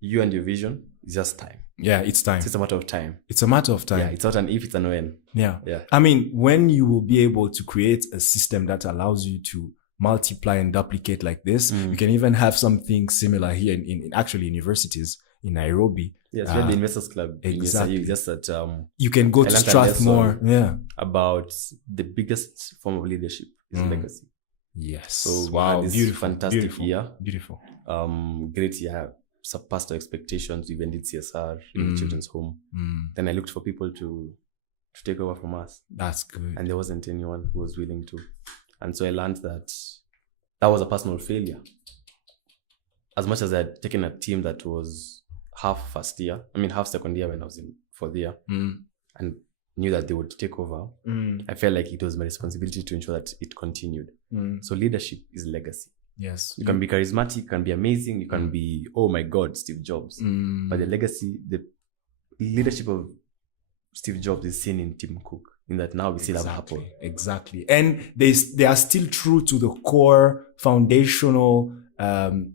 you and your vision, it's just time. Yeah, it's time. It's a matter of time. It's a matter of time. Yeah, it's not an if, it's an when. Yeah. Yeah. I mean, when you will be able to create a system that allows you to multiply and duplicate like this, you can even have something similar here in actually universities in Nairobi. Yes, we have the Investors Club. Exactly. Just that you can go to Strathmore. Yeah. About the biggest form of leadership is legacy. Yes. So wow, this beautiful, fantastic beautiful, year. Beautiful. Great year. Surpassed our expectations. We even did CSR in the children's home. Then I looked for people to take over from us. That's good. And there wasn't anyone who was willing to. And so I learned that was a personal failure. As much as I had taken a team that was half second year when I was in 4th year, and knew that they would take over, I felt like it was my responsibility to ensure that it continued. So leadership is legacy. Yes. You can be charismatic, you can be amazing, you can be, oh my God, Steve Jobs. But the leadership of Steve Jobs is seen in Tim Cook, in that now we still have Apple. Exactly. And they are still true to the core foundational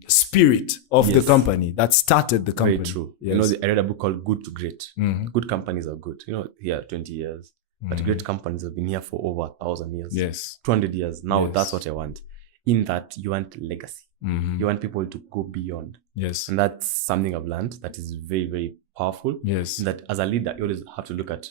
spirit of the company that started the company. Very true. Yes. I read a book called Good to Great. Good companies are good. Here 20 years. But great companies have been here for over 1,000 years. Yes. 200 years. Now that's what I want. In that you want legacy. You want people to go beyond. Yes. And that's something I've learned that is very, very powerful. Yes. That as a leader, you always have to look at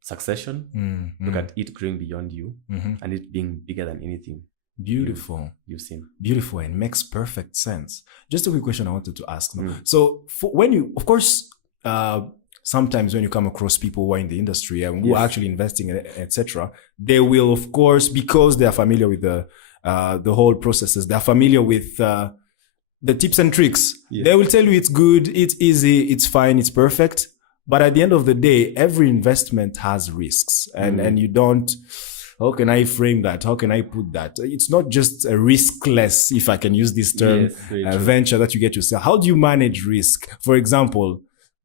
succession, look at it growing beyond you, and it being bigger than anything. Beautiful. You've seen. Beautiful, and makes perfect sense. Just a quick question I wanted to ask now. So when you, of course, sometimes when you come across people who are in the industry and who are actually investing, etc., they will, of course, because they are familiar with the whole processes, they're familiar with the tips and tricks. They will tell you it's good, it's easy, it's fine, it's perfect. But at the end of the day, every investment has risks, and you don't. how can I frame that? How can I put that? It's not just a riskless, if I can use this term, Yes, very true. venture that you get yourself. How do you manage risk? For example,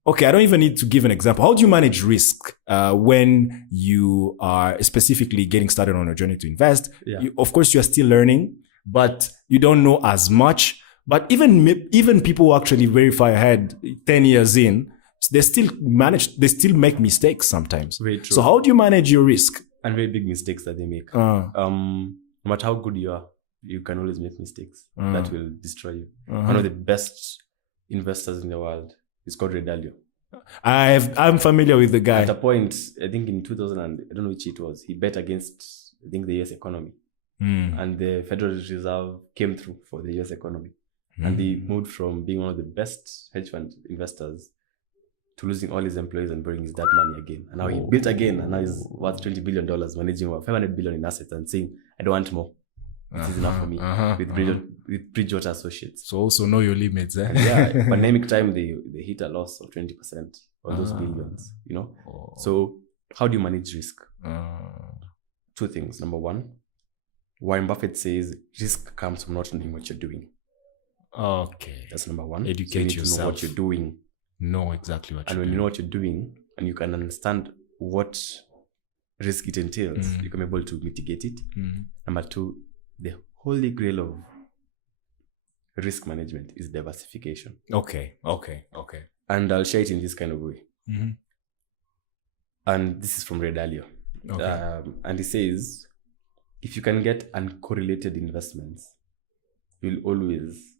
okay, I don't even need to give an example. How do you manage risk when you are specifically getting started on a journey to invest? Yeah. Of course, you're still learning, but you don't know as much. But even people who actually very far ahead, 10 years in, they still make mistakes sometimes. Very true. So how do you manage your risk? And very big mistakes that they make. No matter how good you are, you can always make mistakes that will destroy you. One of the best investors in the world is called Ray Dalio. I'm familiar with the guy. At a point, I think in 2000, I don't know which it was, he bet against, I think, the US economy. And the Federal Reserve came through for the US economy. And he moved from being one of the best hedge fund investors to losing all his employees and borrowing his dad money again. And now he built again, and now he's worth $20 billion, managing over $500 billion in assets, and saying, I don't want more. This is enough for me. With Bridgewater Associates. So also know your limits. Eh? Yeah, pandemic time, they hit a loss of 20% of those billions, you know? So how do you manage risk? Two things. Number one, Warren Buffett says risk comes from not knowing what you're doing. Okay. That's number one. Educate so you need yourself. to know what you're doing. Know exactly what And you're when doing. you know what you're doing and you can understand what risk it entails, you can be able to mitigate it. Number two, the holy grail of risk management is diversification. Okay. And I'll share it in this kind of way. And this is from Ray Dalio. Okay. And he says, if you can get uncorrelated investments, you'll always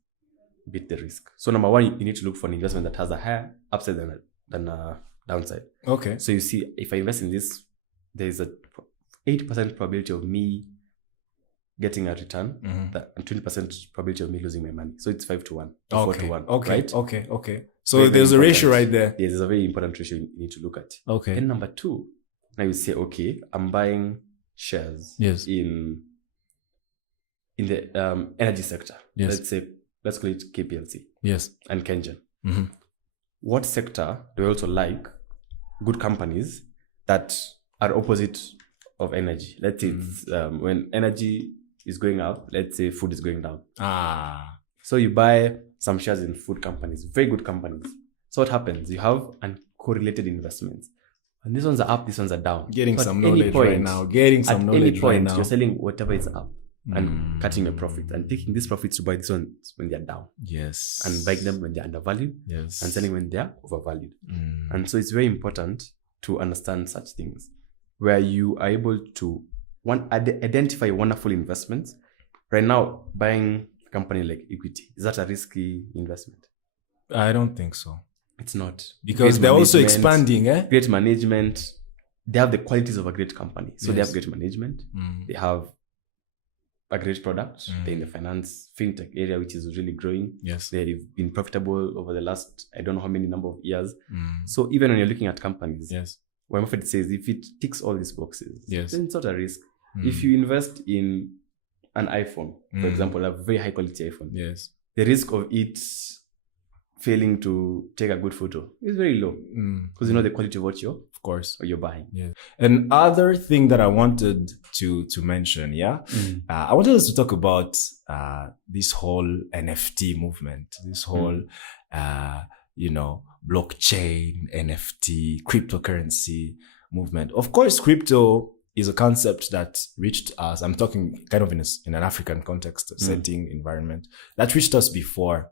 beat the risk. So number one, you need to look for an investment that has a higher upside than a downside. Okay. So you see, if I invest in this, there is a 80% probability of me getting a return and 20% probability of me losing my money. So it's 5 to 1, 4 to 1. Okay. Right? Okay. So Very, there's a very ratio important. right there. Yes, there's a very important ratio you need to look at. Okay. Then number two, now you say, okay, I'm buying shares Yes. in the energy sector. Yes. Let's call it KPLC. Yes. And Kengen. What sector do I also like? Good companies that are opposite of energy. Let's say it's, when energy is going up, let's say food is going down. So you buy some shares in food companies, very good companies. So what happens? You have uncorrelated investments. And these ones are up, these ones are down. Getting So some at any knowledge point- right now. Getting some At knowledge any point, right now. you're selling whatever is up and cutting your profit and taking these profits to buy these ones when they're down Yes. and buying them when they're undervalued Yes. and selling when they're overvalued. And so it's very important to understand such things where you are able to identify wonderful investments. Right now, buying a company like Equity, is that a risky investment? I don't think so. It's not. Because Great they're also management, expanding, eh? Great management. They have the qualities of a great company. So they Yes. have great management. They have a great product. They're in the finance fintech area, which is really growing. Yes. They've been profitable over the last, I don't know how many number of years. So even when you're looking at companies, Yes. Warren Buffett says if it ticks all these boxes, Yes. then it's not a risk. If you invest in an iPhone, for example, a very high quality iPhone, Yes. the risk of it failing to take a good photo is very low because you know the quality of what you're Of course. buying. Yeah. Another thing that I wanted to mention, I wanted us to talk about this whole NFT movement, this whole blockchain, NFT, cryptocurrency movement. Of course, crypto is a concept that reached us. I'm talking kind of in an African context, setting, environment that reached us before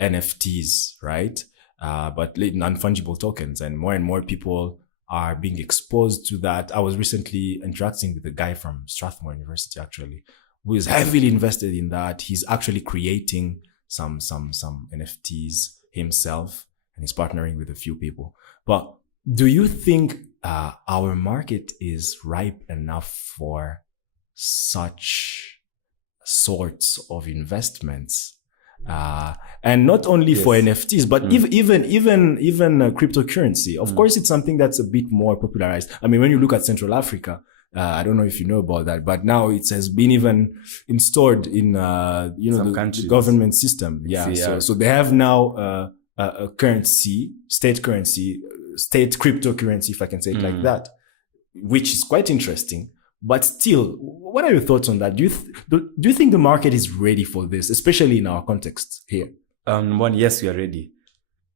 NFTs, right? But non-fungible tokens, and more people are being exposed to that. I was recently interacting with a guy from Strathmore University, actually, who is heavily invested in that. He's actually creating some NFTs himself, and he's partnering with a few people. But do you think our market is ripe enough for such sorts of investments? And not only for NFTs, but even cryptocurrency. Of course, it's something that's a bit more popularized. I mean, when you look at Central Africa, I don't know if you know about that, but now it has been even installed in the government system. So they have now a currency, state cryptocurrency, if I can say it like that, which is quite interesting. But still, what are your thoughts on that? Do you think the market is ready for this, especially in our context here? One, yes, we are ready.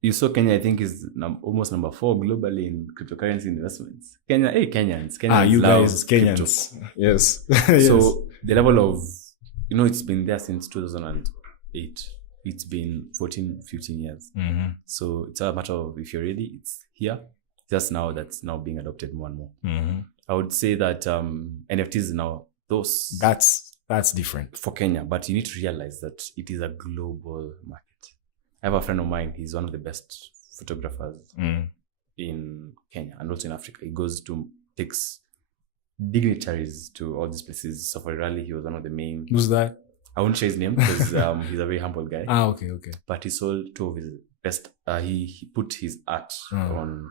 You saw Kenya, I think, is almost number 4 globally in cryptocurrency investments. Kenyans. You love guys, Kenyans. crypto. Yes. So the level of, it's been there since 2008. It's been 14, 15 years. Mm-hmm. So it's a matter of, if you're ready, it's here. Just now, that's now being adopted more and more. Mm-hmm. I would say that NFTs now, those... That's different. For Kenya, but you need to realize that it is a global market. I have a friend of mine, he's one of the best photographers in Kenya and also in Africa. He takes dignitaries to all these places. Safari Rally, he was one of the main... Who's that? I won't share his name because he's a very humble guy. Okay. But he sold 2 of his best... he put his art on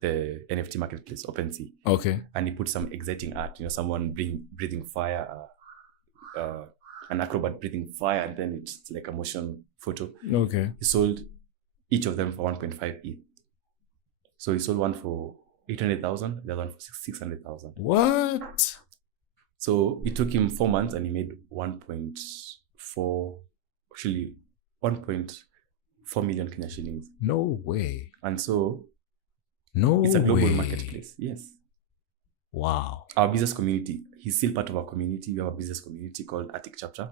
the NFT marketplace, OpenSea. Okay. And he put some exciting art, someone breathing fire, an acrobat breathing fire, and then it's like a motion photo. Okay. He sold each of them for 1.5 ETH. So he sold one for 800,000, the other one for 600,000. What? So it took him 4 months and he made 1.4 million Kenya shillings. No way. And so no, it's a global way. marketplace. Yes. Wow. Our business community, he's still part of our community. We have a business community called Attic Chapter.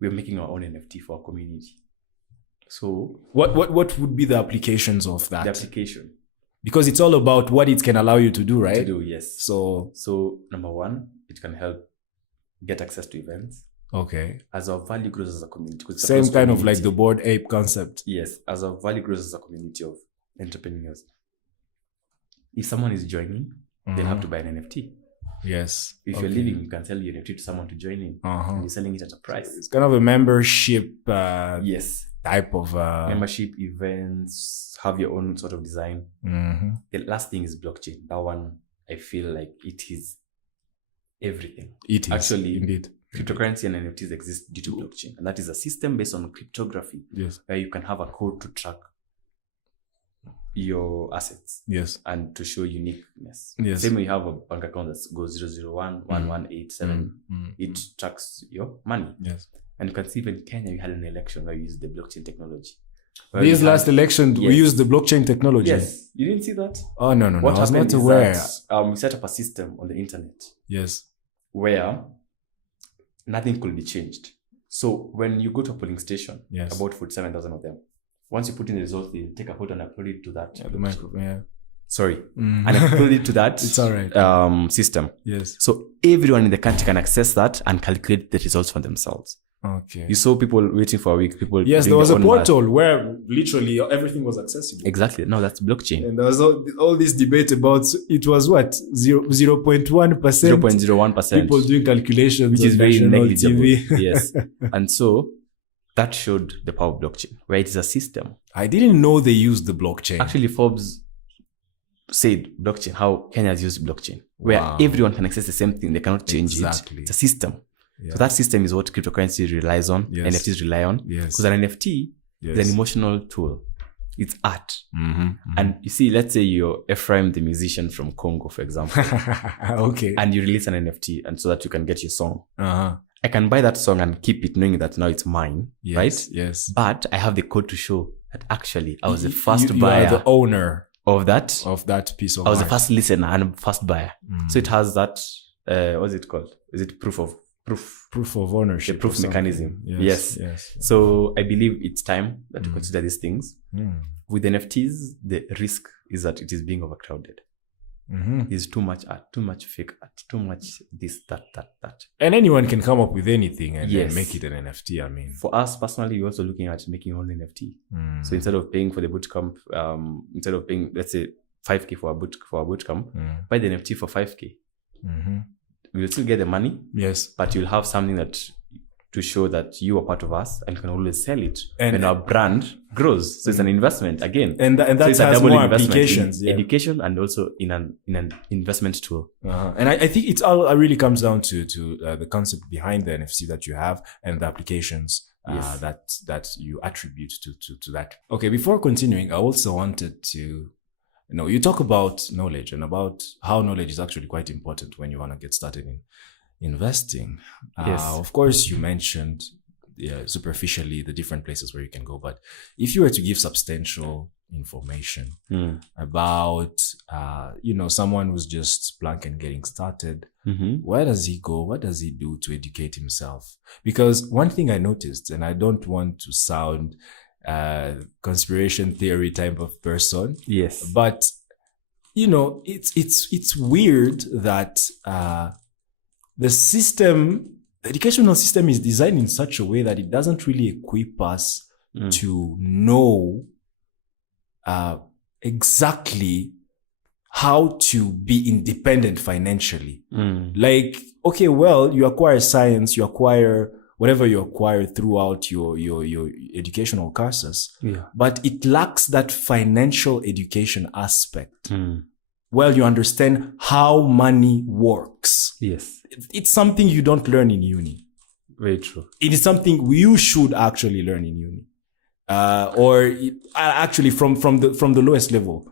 We're making our own NFT for our community. So what would be the applications of that? The application. Because it's all about what it can allow you to do, right? To do, yes. So number 1, it can help get access to events. Okay. As our value grows as a community. Same kind of like the Bored Ape concept. Yes. As our value grows as a community of entrepreneurs. If someone is joining, they'll have to buy an NFT. Yes. If you're leaving, you can sell your NFT to someone to join in. And you're selling it at a price. It's kind of a membership yes. type of... membership events, have your own sort of design. The last thing is blockchain. That one, I feel like it is everything. It is. Actually, indeed. Cryptocurrency and NFTs exist due to blockchain. And that is a system based on cryptography. Yes. Where you can have a code to track your assets. Yes. And to show uniqueness. Yes. Same way you have a bank account that goes 001 1187. It tracks your money. Yes. And you can see even in Kenya, we had an election where we used the blockchain technology. This last election, we used the blockchain technology. Yes. You didn't see that? Oh, no. What I was not aware. We set up a system on the internet. Yes. Where nothing could be changed. So when you go to a polling station, about 47,000 of them, once you put in the results, they take a photo and upload it to that. The microphone, Sorry. And upload it to that it's all right. System. Yes. So everyone in the country can access that and calculate the results for themselves. Okay. You saw people waiting for a week. People. Yes, there was a portal where literally everything was accessible. Exactly. No, that's blockchain. And there was all this debate about it was what 0.1%. 0.01%. People doing calculations, which is very negligible. TV. Yes. And so that showed the power of blockchain, where it is a system. I didn't know they used the blockchain. Actually, Forbes said blockchain, how Kenya has used blockchain, where everyone can access the same thing. They cannot change it. It's a system. Yeah. So that system is what cryptocurrency relies on. Yes. NFTs rely on. Because an NFT is an emotional tool. It's art. And you see, let's say you're Ephraim, the musician from Congo, for example. Okay. And you release an NFT and so that you can get your song. I can buy that song and keep it knowing that now it's mine, right? Yes. But I have the code to show that actually I was the first buyer. You are the owner of that piece of art. I was the first listener and first buyer. So it has that, what's it called? Is it proof of ownership? The proof mechanism. Yes. So I believe it's time that we consider these things. With NFTs, the risk is that it is being overcrowded. There's too much art, too much fake art, too much this, that. And anyone can come up with anything and then make it an NFT. I mean, for us personally, we're also looking at making our own NFT. So instead of paying for the bootcamp, instead of paying, let's say, 5K for a bootcamp, buy the NFT for 5K. We'll still get the money. Yes. But you'll have something that to show that you are part of us and you can always sell it when our brand grows. So it's an investment again. And that so has more applications. Education and also in an investment tool. And I think it all really comes down to the concept behind the NFC that you have and the applications that you attribute to that. Okay, before continuing, I also wanted to You talk about knowledge and about how knowledge is actually quite important when you want to get started in investing. Yes. Of course, you mentioned superficially the different places where you can go, but if you were to give substantial information about someone who's just blank and getting started, where does he go? What does he do to educate himself? Because one thing I noticed, and I don't want to sound conspiracy theory type of person, yes, but it's weird that the educational system is designed in such a way that it doesn't really equip us to know exactly how to be independent financially. Like, okay, well, you acquire science, you acquire whatever you acquire throughout your educational courses, but it lacks that financial education aspect. Well, you understand how money works. Yes. It's something you don't learn in uni. Very true. It is something you should actually learn in uni. Actually from the lowest level,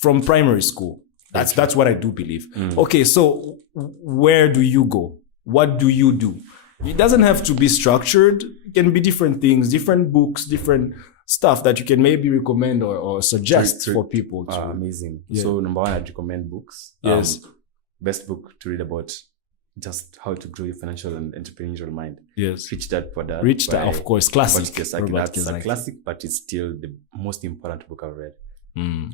from primary school. That's what I do believe. Okay, so where do you go? What do you do? It doesn't have to be structured. It can be different things, different books, different stuff that you can maybe recommend or suggest for people. Amazing. Yeah. So number one, I'd recommend books. Yes. Best book to read about just how to grow your financial and entrepreneurial mind. Yes. Rich Dad Poor Dad. Rich Dad, of course, classic. That's a classic, but it's still the most important book I've read.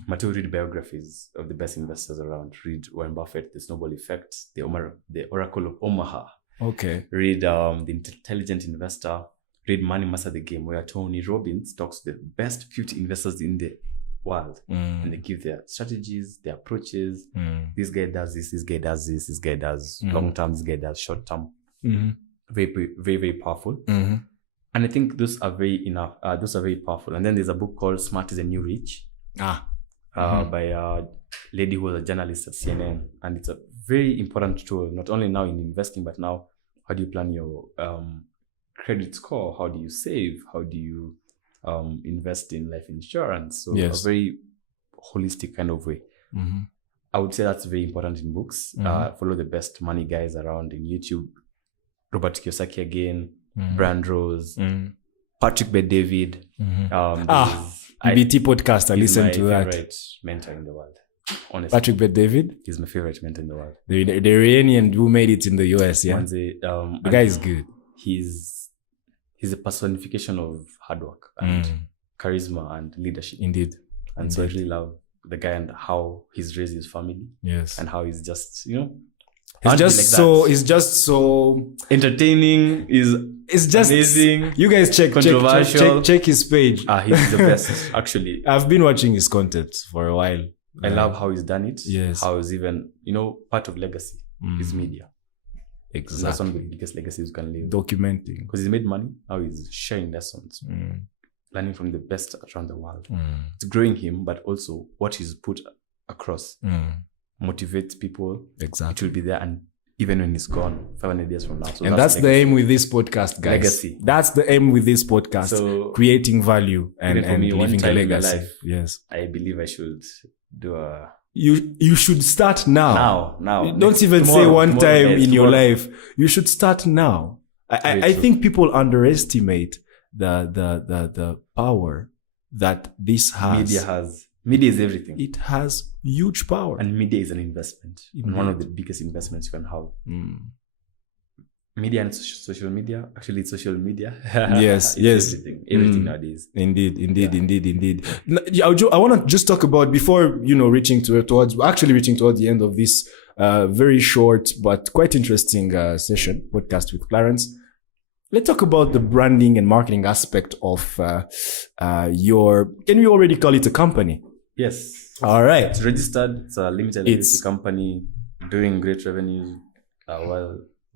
Mateo, read biographies of the best investors around. Read Warren Buffett, The Snowball Effect, The Oracle of Omaha. Okay. Read The Intelligent Investor. Read Money Master the Game, where Tony Robbins talks to the best 50 investors in the world, and they give their strategies, their approaches. This guy does this, this guy does this, this guy does long term, this guy does short term. Very, very, very powerful. And I think those are very powerful. And then there's a book called Smart is the New Rich, by a lady who was a journalist at CNN, and it's a very important tool, not only now in investing, but now how do you plan your credit score? How do you save? How do you invest in life insurance? So a very holistic kind of way. I would say that's very important in books. Follow the best money guys around in YouTube. Robert Kiyosaki again, Brand Rose, Patrick Bet-David. BT podcast. I listen to that. He's my favorite mentor in the world. Honestly, Patrick Bet-David. He's my favorite mentor in the world. The Iranian who made it in the US. Yeah, the guy is good. He's a personification of hard work and charisma and leadership. Indeed. And so I really love the guy and how he's raised his family. Yes. And how he's just, he's just so entertaining. It's just amazing. You guys check his page. He's the best, actually. I've been watching his content for a while. I love how he's done it. Yes. How he's even, part of legacy is media. Exactly. That's one of the biggest legacies you can live. Documenting. Because he's made money. Now he's sharing lessons. Learning from the best around the world. It's growing him, but also what he's put across motivates people. Exactly. It will be there, and even when he's gone 500 years from now. So and that's the aim with this podcast, guys. Legacy. That's the aim with this podcast. So creating value and me, leaving a legacy. Yes. I believe I should do a... You should start now. Now. Don't even say one time in your life. You should start now. I think people underestimate the power that this has. Media is everything. It has huge power. And media is an investment. And one of the biggest investments you can have. Media and social media. Actually, it's social media. Yes. Everything nowadays. Indeed. I want to just talk about, before reaching towards the end of this very short but quite interesting podcast with Clarence. Let's talk about the branding and marketing aspect of can we already call it a company? Yes. All right. It's registered. It's a limited liability company doing great revenues.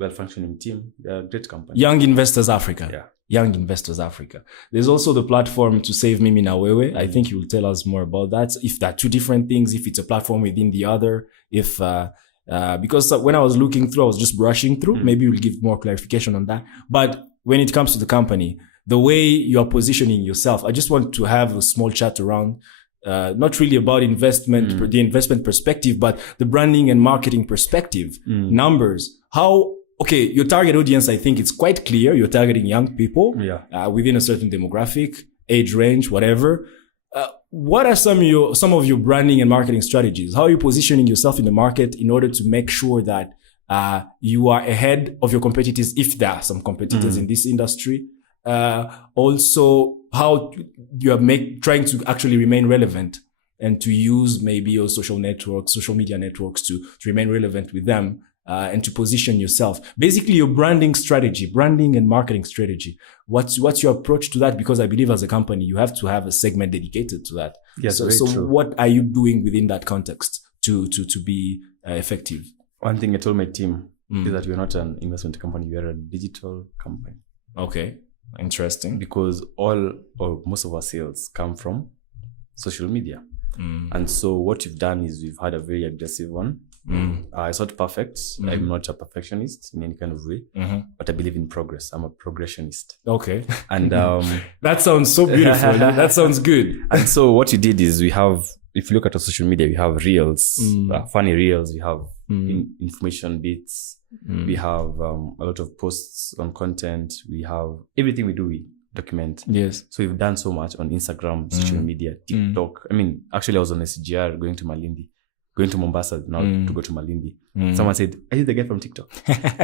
Well-functioning team. They're a great company. Young Investors Africa. Yeah. Young Investors Africa. There's also the platform to save Mimi Nawewe. I think you will tell us more about that. If they're two different things, if it's a platform within the other, because when I was looking through, I was just brushing through. Maybe we'll give more clarification on that. But when it comes to the company, the way you're positioning yourself, I just want to have a small chat around not really about investment, the investment perspective, but the branding and marketing perspective, numbers. Okay, your target audience, I think it's quite clear. You're targeting young people within a certain demographic, age range, whatever. What are some of your branding and marketing strategies? How are you positioning yourself in the market in order to make sure that you are ahead of your competitors, if there are some competitors in this industry? Also, how you are trying to actually remain relevant and to use maybe your social media networks to remain relevant with them and to position yourself. Basically, your branding and marketing strategy. What's your approach to that? Because I believe as a company, you have to have a segment dedicated to that. Yes, so true. What are you doing within that context to be effective? One thing I told my team is that we're not an investment company. We are a digital company. Okay. Interesting. Because all or most of our sales come from social media. And so what we've done is we've had a very aggressive one. It's not perfect. I'm not a perfectionist in any kind of way, but I believe in progress. I'm a progressionist. Okay. And that sounds so beautiful. That sounds good. And so what we did is if you look at our social media, we have reels, funny reels, we have information bits, we have a lot of posts on content, we have everything we do, we document. Yes. So we've done so much on Instagram, social media, TikTok. I mean, actually I was on SGR going to Mombasa now to go to Malindi. Someone said, "Are you the guy from TikTok?"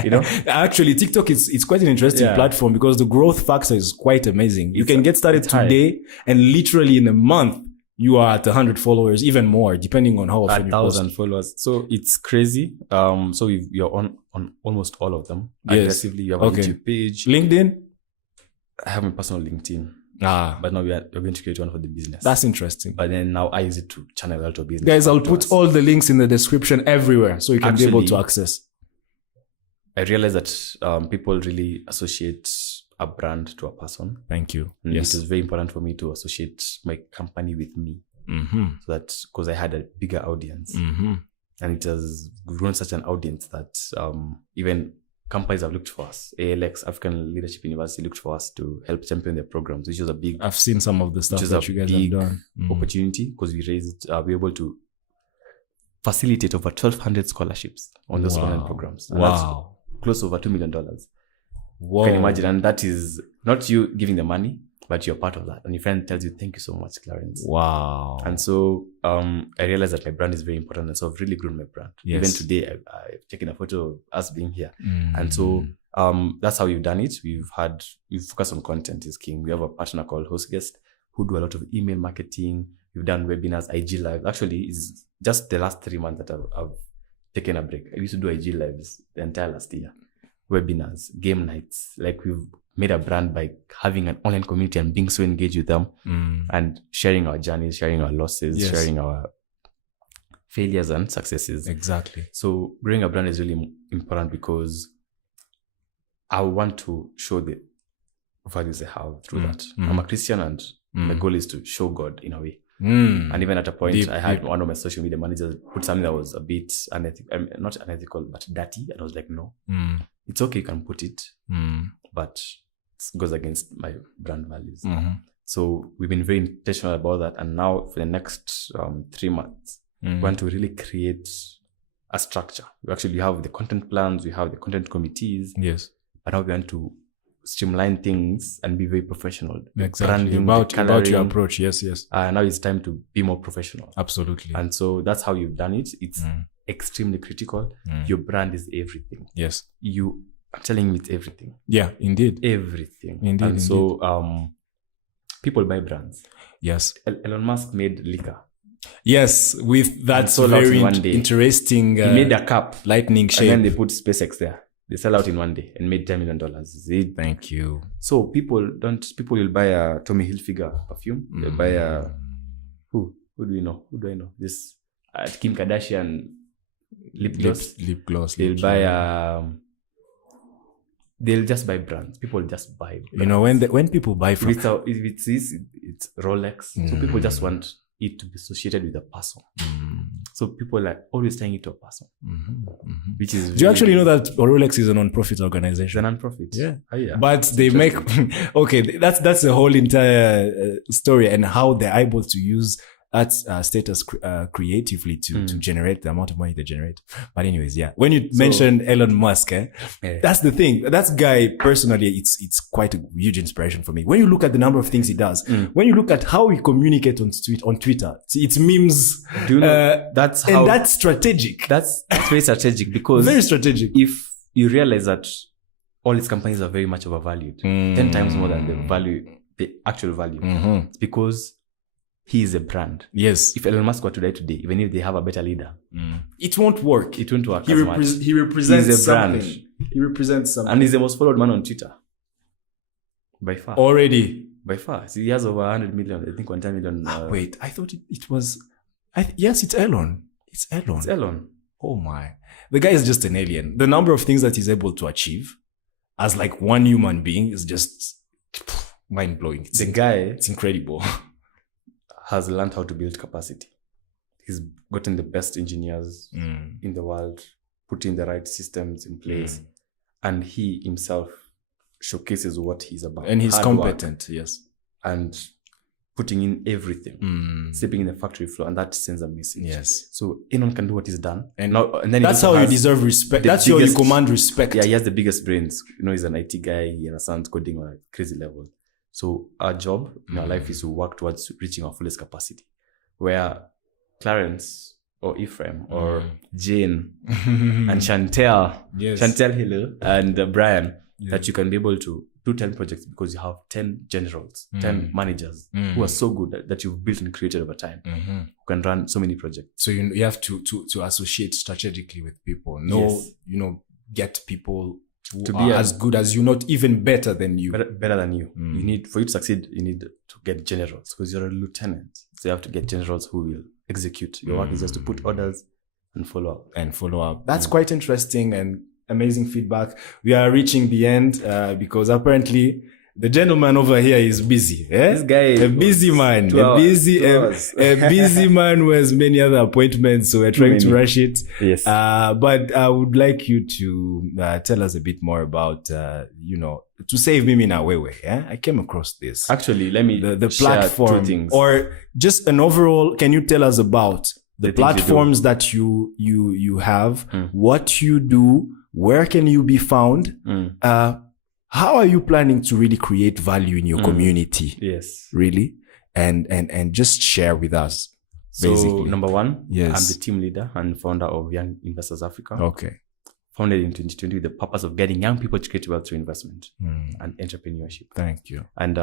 You know? Actually, TikTok it's quite an interesting platform because the growth factor is quite amazing. You can get started today and literally in a month, you are at 100 followers, even more, depending on how often you post. 1,000 followers. So it's crazy. So you're on almost all of them aggressively. You have a YouTube page. LinkedIn? I have my personal LinkedIn. But now we're going to create one for the business. That's interesting. But then now I use it to channel out of business. Guys, I'll put all the links in the description everywhere so you can be able to access. I realize that people really associate a brand to a person. Thank you. And it is very important for me to associate my company with me. So that because I had a bigger audience. And it has grown such an audience that even companies have looked for us. ALX, African Leadership University, looked for us to help champion their programs, which was a big... I've seen some of the stuff that you guys have done. Opportunity because we were able to facilitate over 1,200 scholarships on those online programs. And that's close to over $2 million. Wow. You can imagine. And that is not you giving the money, but you're part of that. And your friend tells you, "Thank you so much, Clarence." Wow. And so I realized that my brand is very important. And so I've really grown my brand. Yes. Even today, I've taken a photo of us being here. And so that's how we've done it. We've focused on content is king. We have a partner called HostGuest who do a lot of email marketing. We've done webinars, IG Live. Actually, it's just the last 3 months that I've taken a break. I used to do IG Lives the entire last year. Webinars, game nights. Like we've made a brand by having an online community and being so engaged with them and sharing our journeys, sharing our losses, sharing our failures and successes. Exactly. So growing a brand is really important because I want to show the values I have through that. I'm a Christian and my goal is to show God in a way. And even at a point, I had one of my social media managers put something that was a bit not unethical, but dirty. And I was like, no, it's okay, you can put it, but it goes against my brand values. So we've been very intentional about that. And now for the next 3 months, we want to really create a structure. We have the content plans, we have the content committees. Yes. But now we want to streamline things and be very professional. Exactly. Branding, about your approach. Yes. Now it's time to be more professional. Absolutely. And so that's how you've done it. It's extremely critical. Your brand is everything. Yes. I'm telling you, it's everything. Yeah, indeed. Everything. Indeed. So people buy brands. Yes. Elon Musk made liquor. Yes, with that so very interesting. He made a cup, lightning shape, and then they put SpaceX there. They sell out in one day and made $10 million. Thank you. So people will buy a Tommy Hilfiger perfume. They buy a who do we know? Who do I know? This Kim Kardashian lip gloss. They'll buy they'll just buy brands. People just buy brands. You know, when people buy from it's Rolex. So people just want it to be associated with a person. So people are always tying it to a person. Which is do you actually know that Rolex is a non-profit organization? It's a non-profit. Yeah. Oh, yeah. But they make okay, that's the whole entire story and how they're able to use status creatively to generate the amount of money they generate. But anyways, yeah. When you mentioned Elon Musk, that's the thing. That guy personally, it's quite a huge inspiration for me. When you look at the number of things he does, when you look at how he communicates on Twitter, it's memes. Do you know, that's strategic. That's very strategic, because very strategic. If you realize that all these companies are very much overvalued, 10 times more than the actual value, it's because he is a brand. Yes. If Elon Musk were to die today, even if they have a better leader, it won't work. It won't work. He represents He's a brand. something. He represents something. And he's the most followed man on Twitter. By far. Already. By far. So he has over 100 million, I think 110 million. Wait, I thought it was... yes, it's Elon. It's Elon. It's Elon. Oh my. The guy is just an alien. The number of things that he's able to achieve as like one human being is just mind-blowing. The guy... It's incredible. Has learned how to build capacity. He's gotten the best engineers in the world, putting the right systems in place, and he himself showcases what he's about. And he's competent, yes. And putting in everything, stepping in the factory floor, and that sends a message. Yes. So anyone can do what he's done. And then that's how you deserve respect. That's how you command respect. Yeah, he has the biggest brains. You know, he's an IT guy. He understands coding on a crazy level. So our job in our life is to work towards reaching our fullest capacity, where Clarence or Ephraim or Jane and Chantel, Hello, and Brian, that you can be able to do 10 projects because you have 10 generals, 10 managers who are so good that you've built and created over time, who can run so many projects. So you have to associate strategically with people. Get people to be as good as you, not even better than you. Better than you. For you to succeed, you need to get generals, because you're a lieutenant. So you have to get generals who will execute. Your work is just to put orders and follow up. That's quite interesting and amazing feedback. We are reaching the end because apparently the gentleman over here is busy. This guy, a busy man, a busy man who has many other appointments. So we're trying to rush it. Yes. But I would like you to tell us a bit more about, to save Mimi na Wewe. Yeah, I came across this. Actually, let me the platform, 2 things, or just an overall. Can you tell us about the platforms that you have, what you do, where can you be found? How are you planning to really create value in your community? Yes. Really? And just share with us, basically. So, number one, yes. I'm the team leader and founder of Young Investors Africa. Okay. Founded in 2020 with the purpose of getting young people to create wealth through investment and entrepreneurship. Thank you. And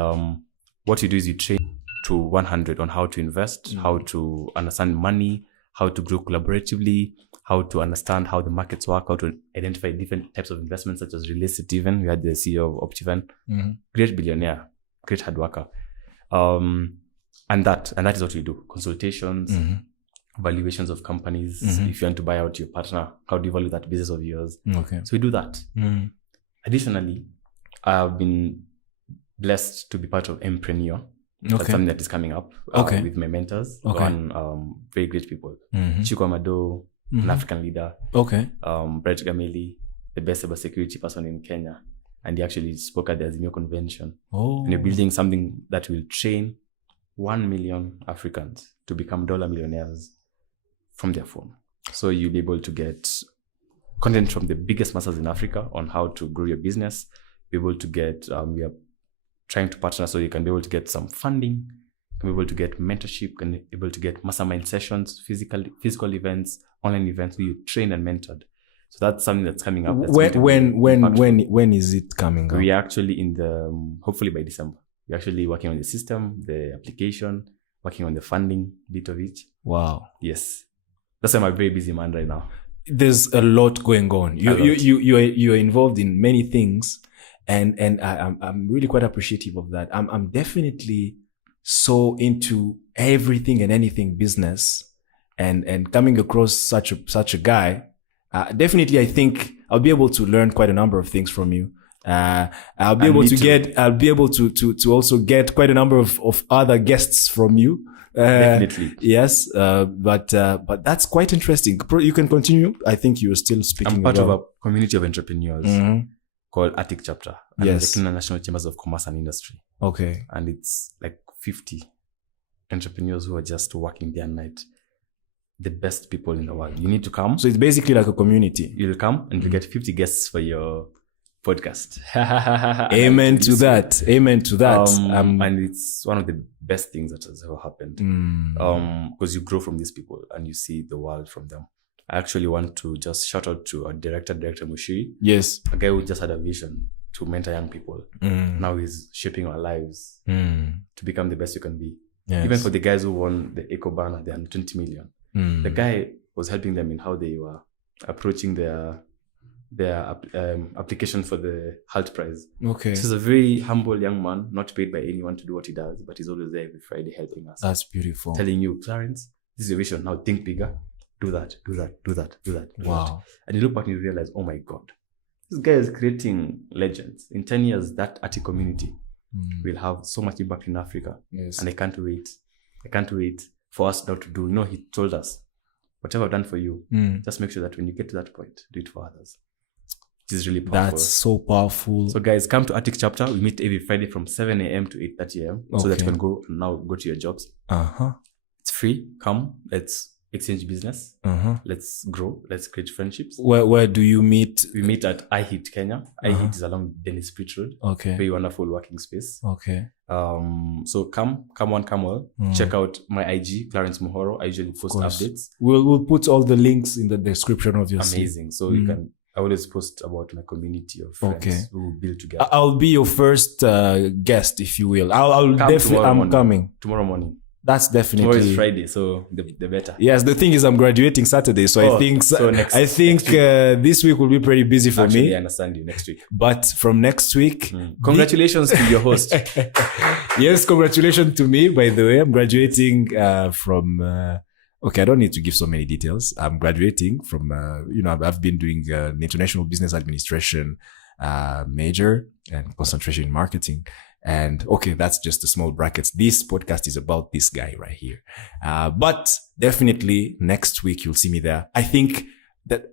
what you do is you train to 100 on how to invest, how to understand money, how to grow collaboratively, how to understand how the markets work, how to identify different types of investments, such as real estate. Even we had the CEO of Optiven, great billionaire, great hard worker, and that is what we do: consultations, valuations of companies. If you want to buy out your partner, how do you value that business of yours? Okay, so we do that. Additionally, I've been blessed to be part of Empreneur. That's something that is coming up with my mentors on very great people. Chiko Amado, an African leader. Brett Gameli, the best cybersecurity person in Kenya. And he actually spoke at the Azimio convention. And we're building something that will train 1 million Africans to become dollar millionaires from their phone. So you'll be able to get content from the biggest masters in Africa on how to grow your business. Be able to get, we are trying to partner so you can be able to get some funding, can be able to get mentorship, can be able to get mastermind sessions, physical events, online events where you train and mentored. So that's something that's coming up. When is it coming up? We are actually in the, hopefully by December. We're actually working on the system, the application, working on the funding bit of it. Wow. Yes. That's why I'm a very busy man right now. There's a lot going on. You're involved in many things. And I'm really quite appreciative of that. I'm definitely so into everything and anything business, and coming across such a guy, definitely I think I'll be able to learn quite a number of things from you. I'll be able to also get quite a number of other guests from you. Definitely. Yes. But that's quite interesting. You can continue. I think you're still speaking. I'm part of a community of entrepreneurs. Called Attic Chapter. And the Kenya National Chambers of Commerce and Industry. Okay. And it's like 50 entrepreneurs who are just working day and night. The best people in the world. You need to come. So it's basically like a community. You'll come and you get 50 guests for your podcast. Amen to that. Amen to that. And it's one of the best things that has ever happened. Because you grow from these people and you see the world from them. I actually want to just shout out to our director Mushiri. Yes. A guy who just had a vision to mentor young people. Now he's shaping our lives to become the best you can be. Yes. Even for the guys who won the Eco Banner, they earned 20 million. The guy was helping them in how they were approaching their application for the HALT prize. Okay. This is a very humble young man, not paid by anyone to do what he does, but he's always there every Friday helping us. That's beautiful. Telling you, Clarence, this is your vision. Now think bigger. Do that. Wow. And you look back and you realize, oh my God, this guy is creating legends. In 10 years, that Ati community will have so much impact in Africa. Yes. And I can't wait for us now to do. You know, he told us, whatever I've done for you, just make sure that when you get to that point, do it for others. It is really powerful. That's so powerful. So guys, come to Attic Chapter. We meet every Friday from 7 a.m. to 8:30 a.m. So that you can go to your jobs. It's free. Come, let's exchange business. Let's grow. Let's create friendships. Where do you meet? We meet at IHP Kenya. IHP is along Dennis Pitt Road. Okay. Very wonderful working space. Okay. So come all. Check out my IG, Clarence Muhoro. I usually post updates. We'll put all the links in the description of your Amazing. So you can. I always post about my community of friends who build together. I'll be your first guest, if you will. I'll definitely. I'm coming tomorrow morning. That's definitely. Tomorrow is Friday, so the better. Yes, the thing is, I'm graduating Saturday, so I think next week. This week will be pretty busy for me. I understand you next week. But from next week, congratulations to your host. Yes, congratulations to me. By the way, I'm graduating from. Okay, I don't need to give so many details. I'm graduating from. I've been doing an international business administration major and concentration in marketing. And okay, that's just a small brackets. This podcast is about this guy right here. But definitely next week, you'll see me there. I think that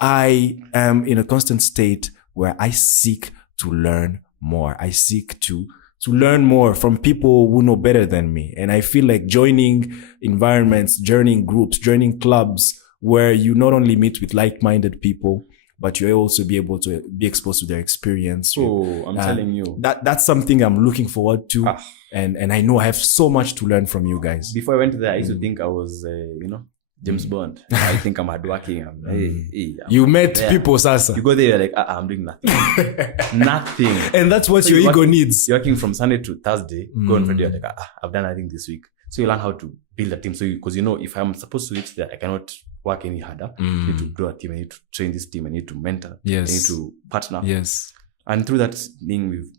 I am in a constant state where I seek to learn more. I seek to learn more from people who know better than me. And I feel like joining environments, joining groups, joining clubs where you not only meet with like-minded people, but you'll also be able to be exposed to their experience. Oh, I'm telling you. That's something I'm looking forward to. And I know I have so much to learn from you guys. Before I went there, I used to think I was, James Bond. I think I'm hardworking. You met people, Sasa. You go there, you're like, I'm doing nothing. Nothing. And that's what your ego needs. You're working from Sunday to Thursday. Go on Friday, you're like, I've done nothing this week. So you learn how to build a team. So because if I'm supposed to reach there, I cannot work any harder. I need to grow a team. I need to train this team. I need to mentor. Yes. I need to partner. Yes. And through that thing,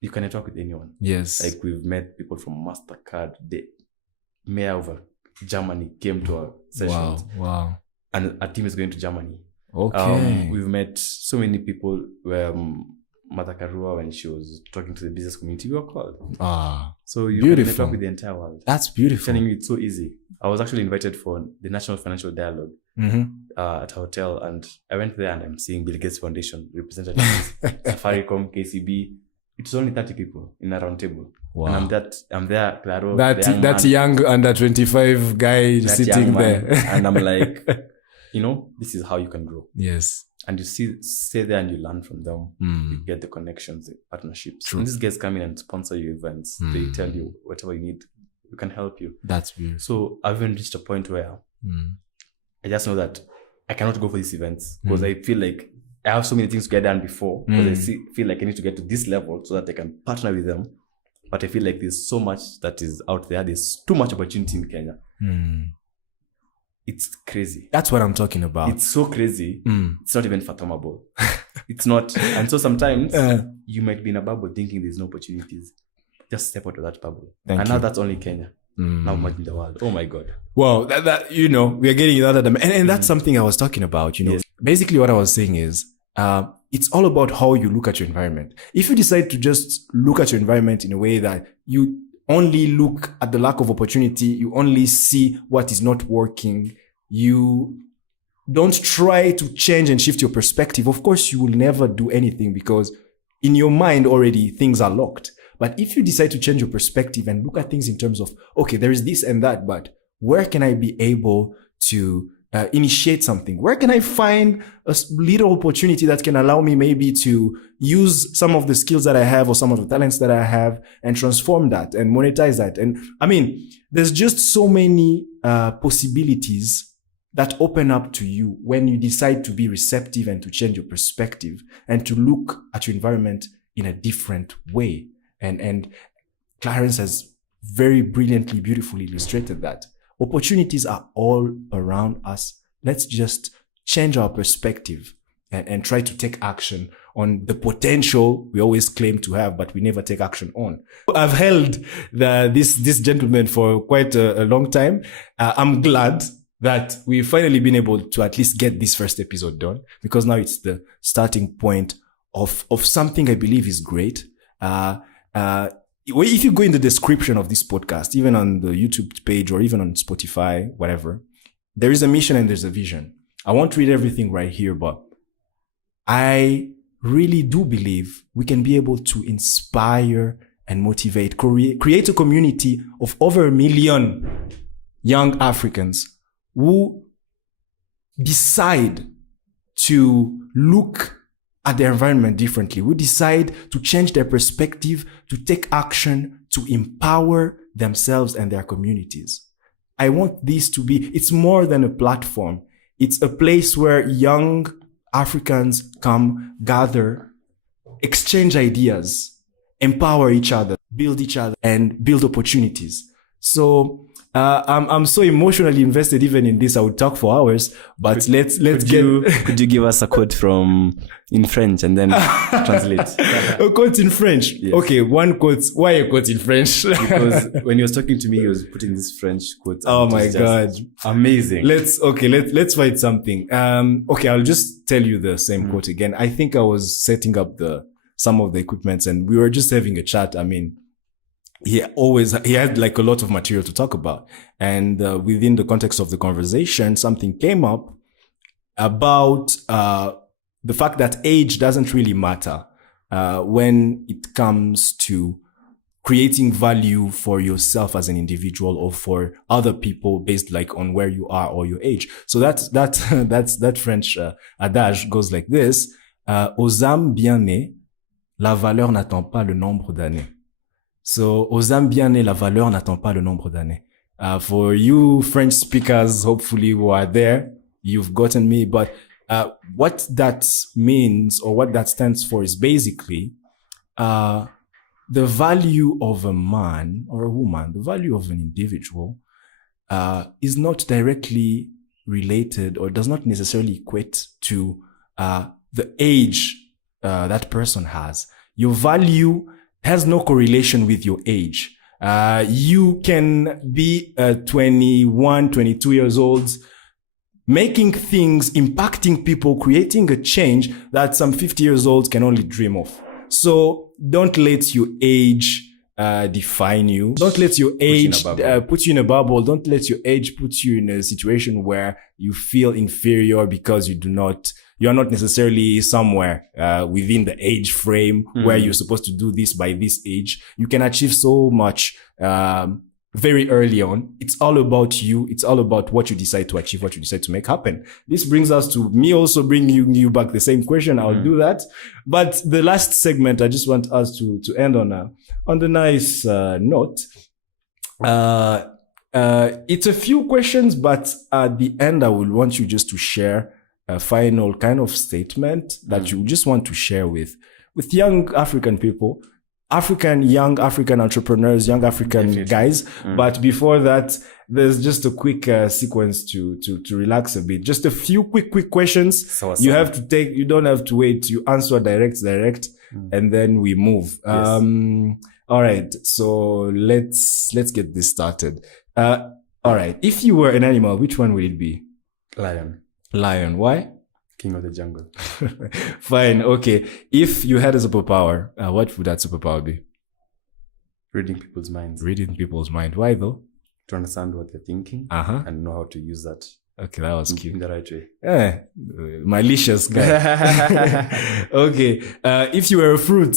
you can talk with anyone. Yes. Like we've met people from MasterCard. The mayor of Germany came to our sessions. Wow. And our team is going to Germany. Okay. We've met so many people where Mother Karua, when she was talking to the business community, we were called. So you can network with the entire world. That's beautiful. I'm telling you, it's so easy. I was actually invited for the National Financial Dialogue at a hotel, and I went there and I'm seeing Bill Gates Foundation representatives, Safaricom, KCB. It's only 30 people in a round table. Wow. And I'm there, Claro. That young under 25 guy sitting there. And I'm like, this is how you can grow. Yes. And you stay there and you learn from them. You get the connections, the partnerships. True. And these guys come in and sponsor your events. They tell you whatever you need, we can help you. That's beautiful. So I've even reached a point where I just know that I cannot go for these events because I feel like I have so many things to get done before because I feel like I need to get to this level so that I can partner with them. But I feel like there's so much that is out there. There's too much opportunity in Kenya. It's crazy. That's what I'm talking about. It's so crazy. It's not even fathomable. It's not. And so sometimes you might be in a bubble thinking there's no opportunities. Just step out of that bubble. Now that's only Kenya. Now much in the world. Oh my God. Well, that we are getting another and that's something I was talking about. Yes. Basically what I was saying is it's all about how you look at your environment. If you decide to just look at your environment in a way that you only look at the lack of opportunity, you only see what is not working, you don't try to change and shift your perspective, of course you will never do anything because in your mind already things are locked. But if you decide to change your perspective and look at things in terms of, okay, there is this and that, but where can I be able to initiate something? Where can I find a little opportunity that can allow me maybe to use some of the skills that I have or some of the talents that I have and transform that and monetize that? And I mean, there's just so many possibilities that open up to you when you decide to be receptive and to change your perspective and to look at your environment in a different way. And Clarence has very brilliantly, beautifully illustrated that. Opportunities are all around us. Let's just change our perspective and try to take action on the potential we always claim to have, but we never take action on. I've held this gentleman for quite a long time. I'm glad that we've finally been able to at least get this first episode done, because now it's the starting point of something I believe is great. If you go in the description of this podcast, even on the YouTube page or even on Spotify, whatever, there is a mission and there's a vision. I won't read everything right here, but I really do believe we can be able to inspire and motivate, create a community of over 1 million young Africans who decide to look at their environment differently, who decide to change their perspective, to take action, to empower themselves and their communities. I want this to be, it's more than a platform. It's a place where young Africans come, gather, exchange ideas, empower each other, and build opportunities. So I'm so emotionally invested even in this. I would talk for hours, but could you give us a quote in French and then translate? A quote in French. Yes. Okay, one quote. Why a quote in French? Because when he was talking to me, he was putting this French quote. Oh my God. Amazing. Let's find something. Okay, I'll just tell you the same quote again. I think I was setting up some of the equipments and we were just having a chat. I mean, he had like a lot of material to talk about. And within the context of the conversation, something came up about the fact that age doesn't really matter when it comes to creating value for yourself as an individual or for other people based like on where you are or your age. So that French adage goes like this: aux âmes bien nées, la valeur n'attend pas le nombre d'années. So, aux âmes bien nées, la valeur n'attend pas le nombre d'années. For you French speakers, hopefully who are there, you've gotten me. But what that means or what that stands for is basically the value of a man or a woman, the value of an individual is not directly related or does not necessarily equate to the age that person has. Your value has no correlation with your age. You can be 21, 22 years old, making things, impacting people, creating a change that some 50 years old can only dream of. So don't let your age define you. Don't let your age put you in a bubble. Don't let your age put you in a situation where you feel inferior because you're not necessarily somewhere within the age frame where you're supposed to do this by this age. You can achieve so much very early on. It's all about you. It's all about what you decide to achieve, what you decide to make happen. This brings us to me also bringing you back the same question. I'll do that. But the last segment, I just want us to end on the nice note. It's a few questions, but at the end, I will want you just to share a final kind of statement that you just want to share with young African people, young African entrepreneurs, young African guys. But before that, there's just a quick sequence to relax a bit. Just a few quick questions. You have to take, you don't have to wait. You answer direct, and then we move. Yes. All right. So let's get this started. All right. If you were an animal, which one would it be? Lion. Why? King of the jungle. Fine. Okay. If you had a superpower, what would that superpower be? Reading people's minds. Reading people's mind. Why though? To understand what they're thinking and know how to use that. Okay, that was cute. In the right way. Malicious guy. Okay. If you were a fruit,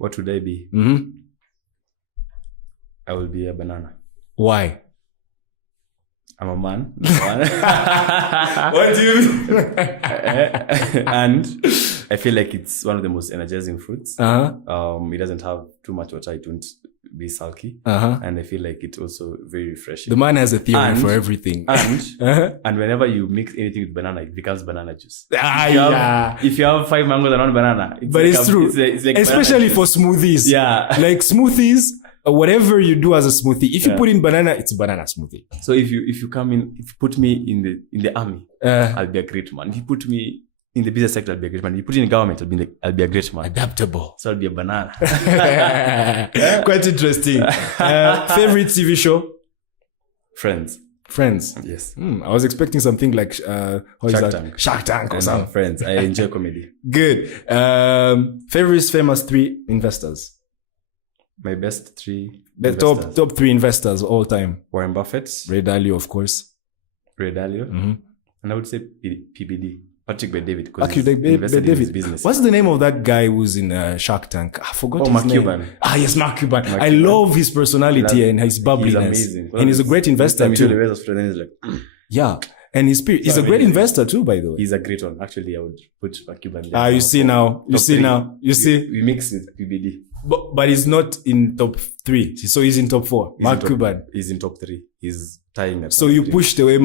What would I be? Mm-hmm. I will be a banana. Why? I'm a man. What do you mean? And I feel like it's one of the most energizing fruits. Uh-huh. It doesn't have too much water. It won't be sulky. Uh-huh. And I feel like it's also very refreshing. The man has a theory And- for everything. And Uh-huh. and whenever you mix anything with banana, it becomes banana juice. Yeah. If you have 5 mangoes and 1 banana, But it's true. It's like Especially banana for juice. smoothies. Yeah. Like smoothies, whatever you do as a smoothie, if you Yeah. put in banana, it's a banana smoothie. So if you come in, if you put me in the army, I'll be a great man. If you put me in the business sector, I'll be a great man. If you put me in government, I'll be a great man. Adaptable. So I'll be a banana. Quite interesting. Favorite TV show? Friends. Friends. Yes. I was expecting something like how is Shark that? Tank. Shark Tank or And something. Friends. I enjoy comedy. Good. Favorite famous 3 investors. My best 3 The investors. top 3 investors all time. Warren Buffett, Ray Dalio, of course. Ray Dalio, Mm-hmm. and I would say PBD, Patrick Bet-David, because Actually, he's invested in his David. business. What's the name of that guy who's in Shark Tank? I forgot his Mark name. Cuban. Yes, Mark Cuban. Mark I Cuban. love his personality and his bubbliness. He's amazing. And he's a great investor Anytime he too. shows the then he's like, Yeah. And his spirit. He's a great amazing. investor too, by the way. he's a great one. Actually, I would put Mark Cuban there. You see now. You Top see 3. now. You see. We mix with PBD. But he's not in top 3. So he's in top 4. He's Mark in top- Cuban. He's in top 3. He's tying at So top you 3. pushed away,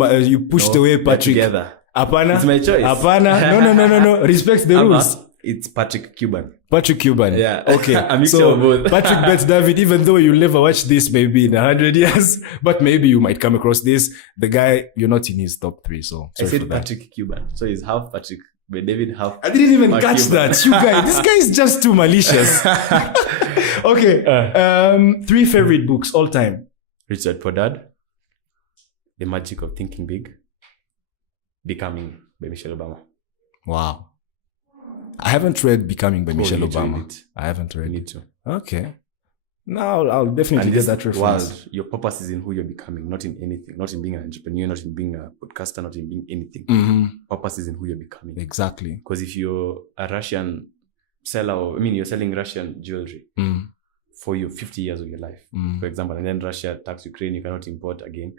They're Patrick. together. Apana? It's my choice. Apana? No. Respect the rules. It's Patrick Cuban. Patrick Cuban. Yeah. Okay. A mixture of both. Patrick Bet-David, even though you'll never watch this maybe in 100 years, but maybe you might come across this. The guy, you're not in his top 3, so I sorry for said that. Patrick Cuban. So he's half Patrick Bet-David, half. I didn't even Mark catch Cuban. that. You guys, this guy is just too malicious. Okay. 3 favorite books all time. Richard Poddard, The Magic of Thinking Big, Becoming by Michelle Obama. Wow. I haven't read Becoming by Michelle you need to read Obama. it. I haven't You read need it. to. Okay. Now I'll definitely And get this that reference. world, your purpose is in who you're becoming, not in anything, not in being an entrepreneur, not in being a podcaster, not in being anything. Mhm. Purpose is in who you're becoming. Exactly. Because if you're a Russian seller, you're selling Russian jewelry Mm. for your 50 years of your life, Mm. for example, and then Russia attacks Ukraine, you cannot import again.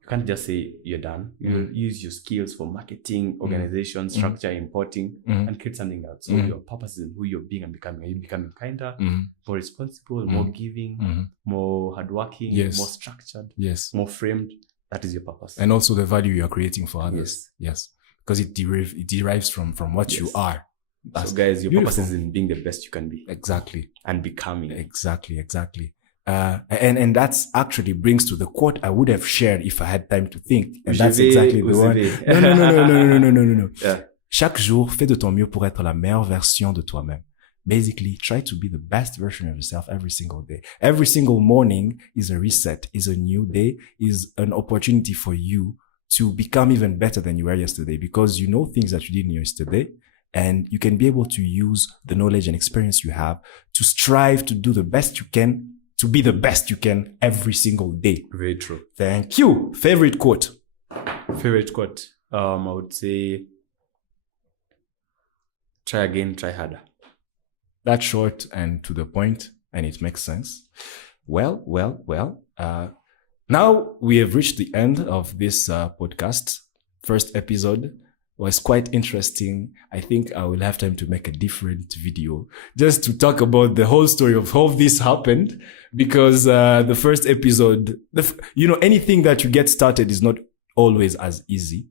You can't just say you're done. You use your skills for marketing, organization, structure, importing, and create something else. So your purpose is in who you're being and becoming. Are you becoming kinder, more responsible, more giving, more hardworking, Yes. more structured, Yes. more framed? That is your purpose. And also the value you are creating for others. Yes. Because it derives from what you are. That's So guys, your beautiful. purpose is in being the best you can be Exactly. and becoming. Exactly. And that's actually brings to the quote I would have shared if I had time to think. And that's exactly the one. No. Yeah. Chaque jour, fais de ton mieux pour être la meilleure version de toi-même. Basically, try to be the best version of yourself every single day. Every single morning is a reset, is a new day, is an opportunity for you to become even better than you were yesterday, because you know things that you didn't know yesterday. And you can be able to use the knowledge and experience you have to strive to do the best you can, to be the best you can every single day. Very true. Thank you. Favorite quote? Favorite quote? I would say, try again, try harder. That's short and to the point, and it makes sense. Well. Now we have reached the end of this podcast. First episode was quite interesting. I think I will have time to make a different video just to talk about the whole story of how this happened, because the first episode, anything that you get started is not always as easy.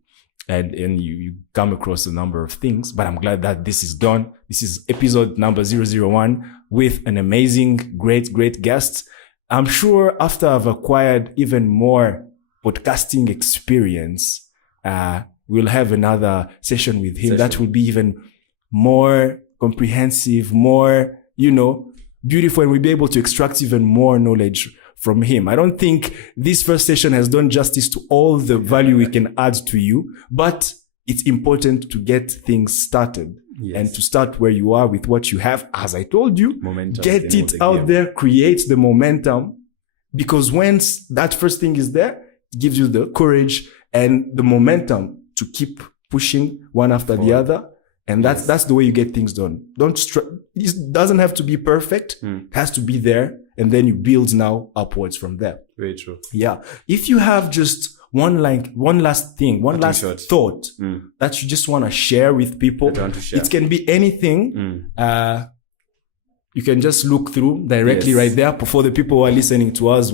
And you come across a number of things, but I'm glad that this is done. This is episode number 001 with an amazing, great guest. I'm sure after I've acquired even more podcasting experience, we'll have another session with him that will be even more comprehensive, more, beautiful, and we'll be able to extract even more knowledge from him. I don't think this first session has done justice to all the value we can add to you, but it's important to get things started and to start where you are with what you have. As I told you, Momentum, get it out there, create the momentum, because once that first thing is there, it gives you the courage and the momentum to keep pushing one after the other. And that's the way you get things done. It doesn't have to be perfect. It has to be there. And then you build now upwards from there. Very true. Yeah. If you have just one last thought that you just want to share with people, it can be anything. You can just look through directly right there. For the people who are listening to us,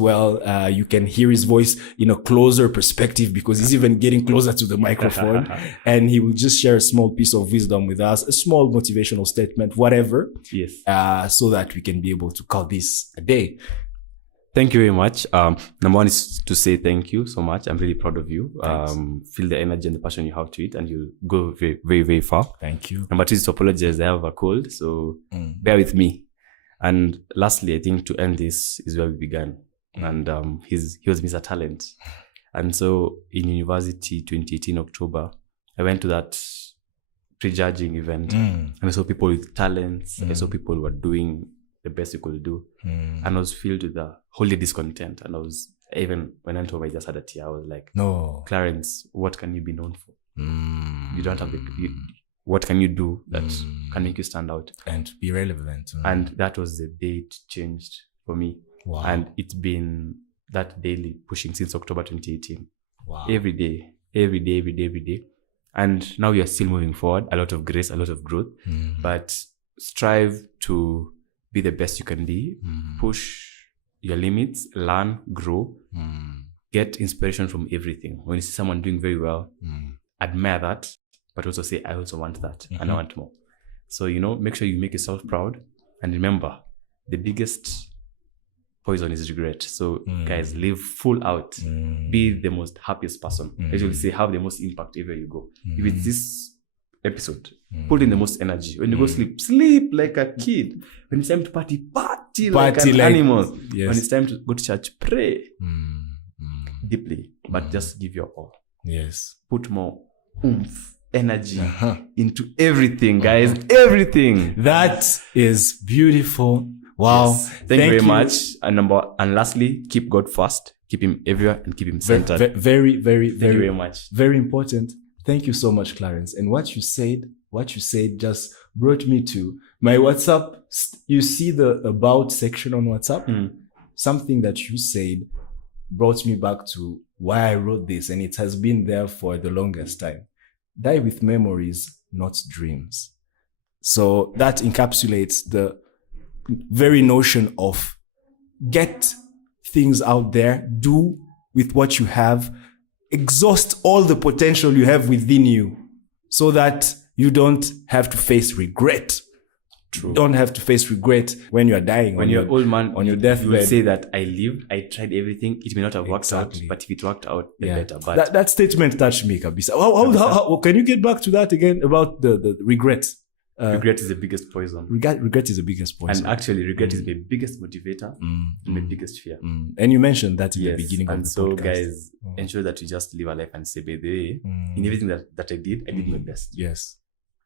you can hear his voice in a closer perspective because he's even getting closer to the microphone. And he will just share a small piece of wisdom with us, a small motivational statement, whatever. Yes. So that we can be able to call this a day. Thank you very much. Number one is to say thank you so much. I'm really proud of you. Feel the energy and the passion you have to it, and you'll go very, very, very far. Thank you. Number two is to apologize. I have a cold, so bear with me. And lastly, I think to end this is where we began. And he was Mr. Talent. And so in university, 2018 October, I went to that prejudging event. And I saw people with talents. I saw people who were doing the best you could do. And I was filled with a holy discontent. And even when I went home, I just had a tear. I was like, no, Clarence, what can you be known for? You don't have what can you do that can make you stand out and be relevant? And that was the day it changed for me. Wow. And it's been that daily pushing since October 2018. Wow. Every day. And now we are still moving forward. A lot of grace, a lot of growth. But strive to be the best you can be. Push your limits, learn, grow, get inspiration from everything. When you see someone doing very well, admire that, but also say, I also want that and I want more. So, make sure you make yourself proud. And remember, the biggest poison is regret. So guys, live full out. Be the most happiest person. As you say, have the most impact everywhere you go. If it's this episode, put in the most energy. When you go sleep like a kid. When it's time to party like an animal. Yes. When it's time to go to church, pray deeply. But just give your all. Yes. Put more oomph, energy into everything, guys. Everything. That is beautiful. Wow. Yes. Thank you very much. And lastly, keep God first. Keep him everywhere and keep him centered. Very, Thank you very much. Very important. Thank you so much, Clarence. And what you said just brought me to my WhatsApp. You see the about section on WhatsApp? Something that you said brought me back to why I wrote this. And it has been there for the longest time. Die with memories, not dreams. So that encapsulates the very notion of get things out there, do with what you have, exhaust all the potential you have within you so that you don't have to face regret. True. You don't have to face regret when you're dying. When you're old man on your deathbed. You will say that I lived, I tried everything. It may not have worked out, but if it worked out, better. But that statement touched me, Kabisa. How can you get back to that again about the regret? Regret is the biggest poison. Regret is the biggest poison. And actually, regret is the biggest motivator and the biggest fear. And you mentioned that in the beginning of the podcast. And so, guys, ensure that you just live a life and say, by the way, in everything that I did my best. Yes.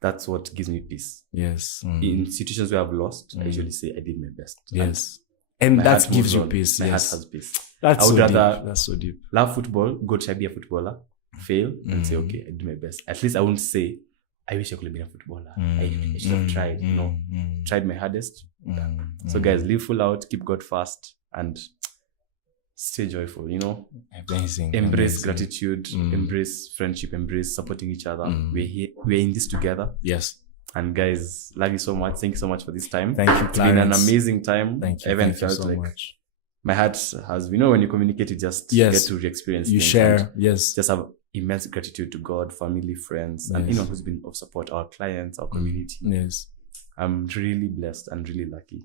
That's what gives me peace. Yes. In situations where I've lost, I usually say I did my best. Yes. And that gives you peace. My heart has peace. That's I would rather deep. That's so deep. Love football, go try be a footballer, fail, and say, okay, I did my best. At least I won't say, I wish I could have been a footballer. I should have tried. Tried my hardest. So guys, live full out, keep God first, and stay joyful. Amazing. Embrace gratitude, embrace friendship, embrace supporting each other. We're in this together. Yes. And guys, love you so much. Thank you so much for this time. Thank you, Clarence. It's been an amazing time. Thank you. I even Thank you felt so like much. my heart has, when you communicate, you just get to re-experience You things share. and Yes. just have immense gratitude to God, family, friends, and anyone who's been of support, our clients, our community. Yes. I'm really blessed and really lucky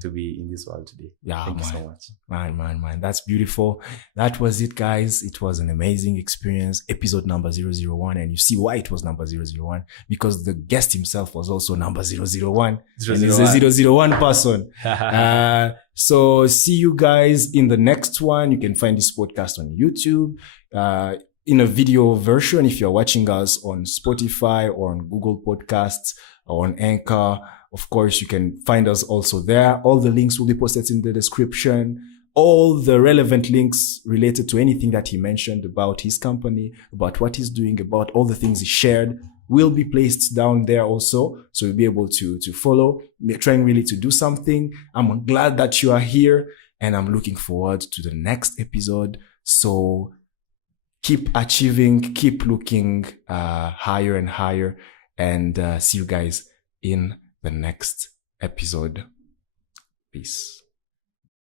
to be in this world today. Yeah, Thank you so much. Man. That's beautiful. That was it, guys. It was an amazing experience. Episode number 001. And you see why it was number 001. Because the guest himself was also number 001. And he's a 001 person. So see you guys in the next one. You can find this podcast on YouTube. In a video version, if you're watching us on Spotify or on Google Podcasts or on Anchor, of course, you can find us also there. All the links will be posted in the description. All the relevant links related to anything that he mentioned about his company, about what he's doing, about all the things he shared will be placed down there also. So you'll be able to follow. We're trying really to do something. I'm glad that you are here and I'm looking forward to the next episode. So keep achieving, keep looking higher and higher, and see you guys in the next episode. Peace.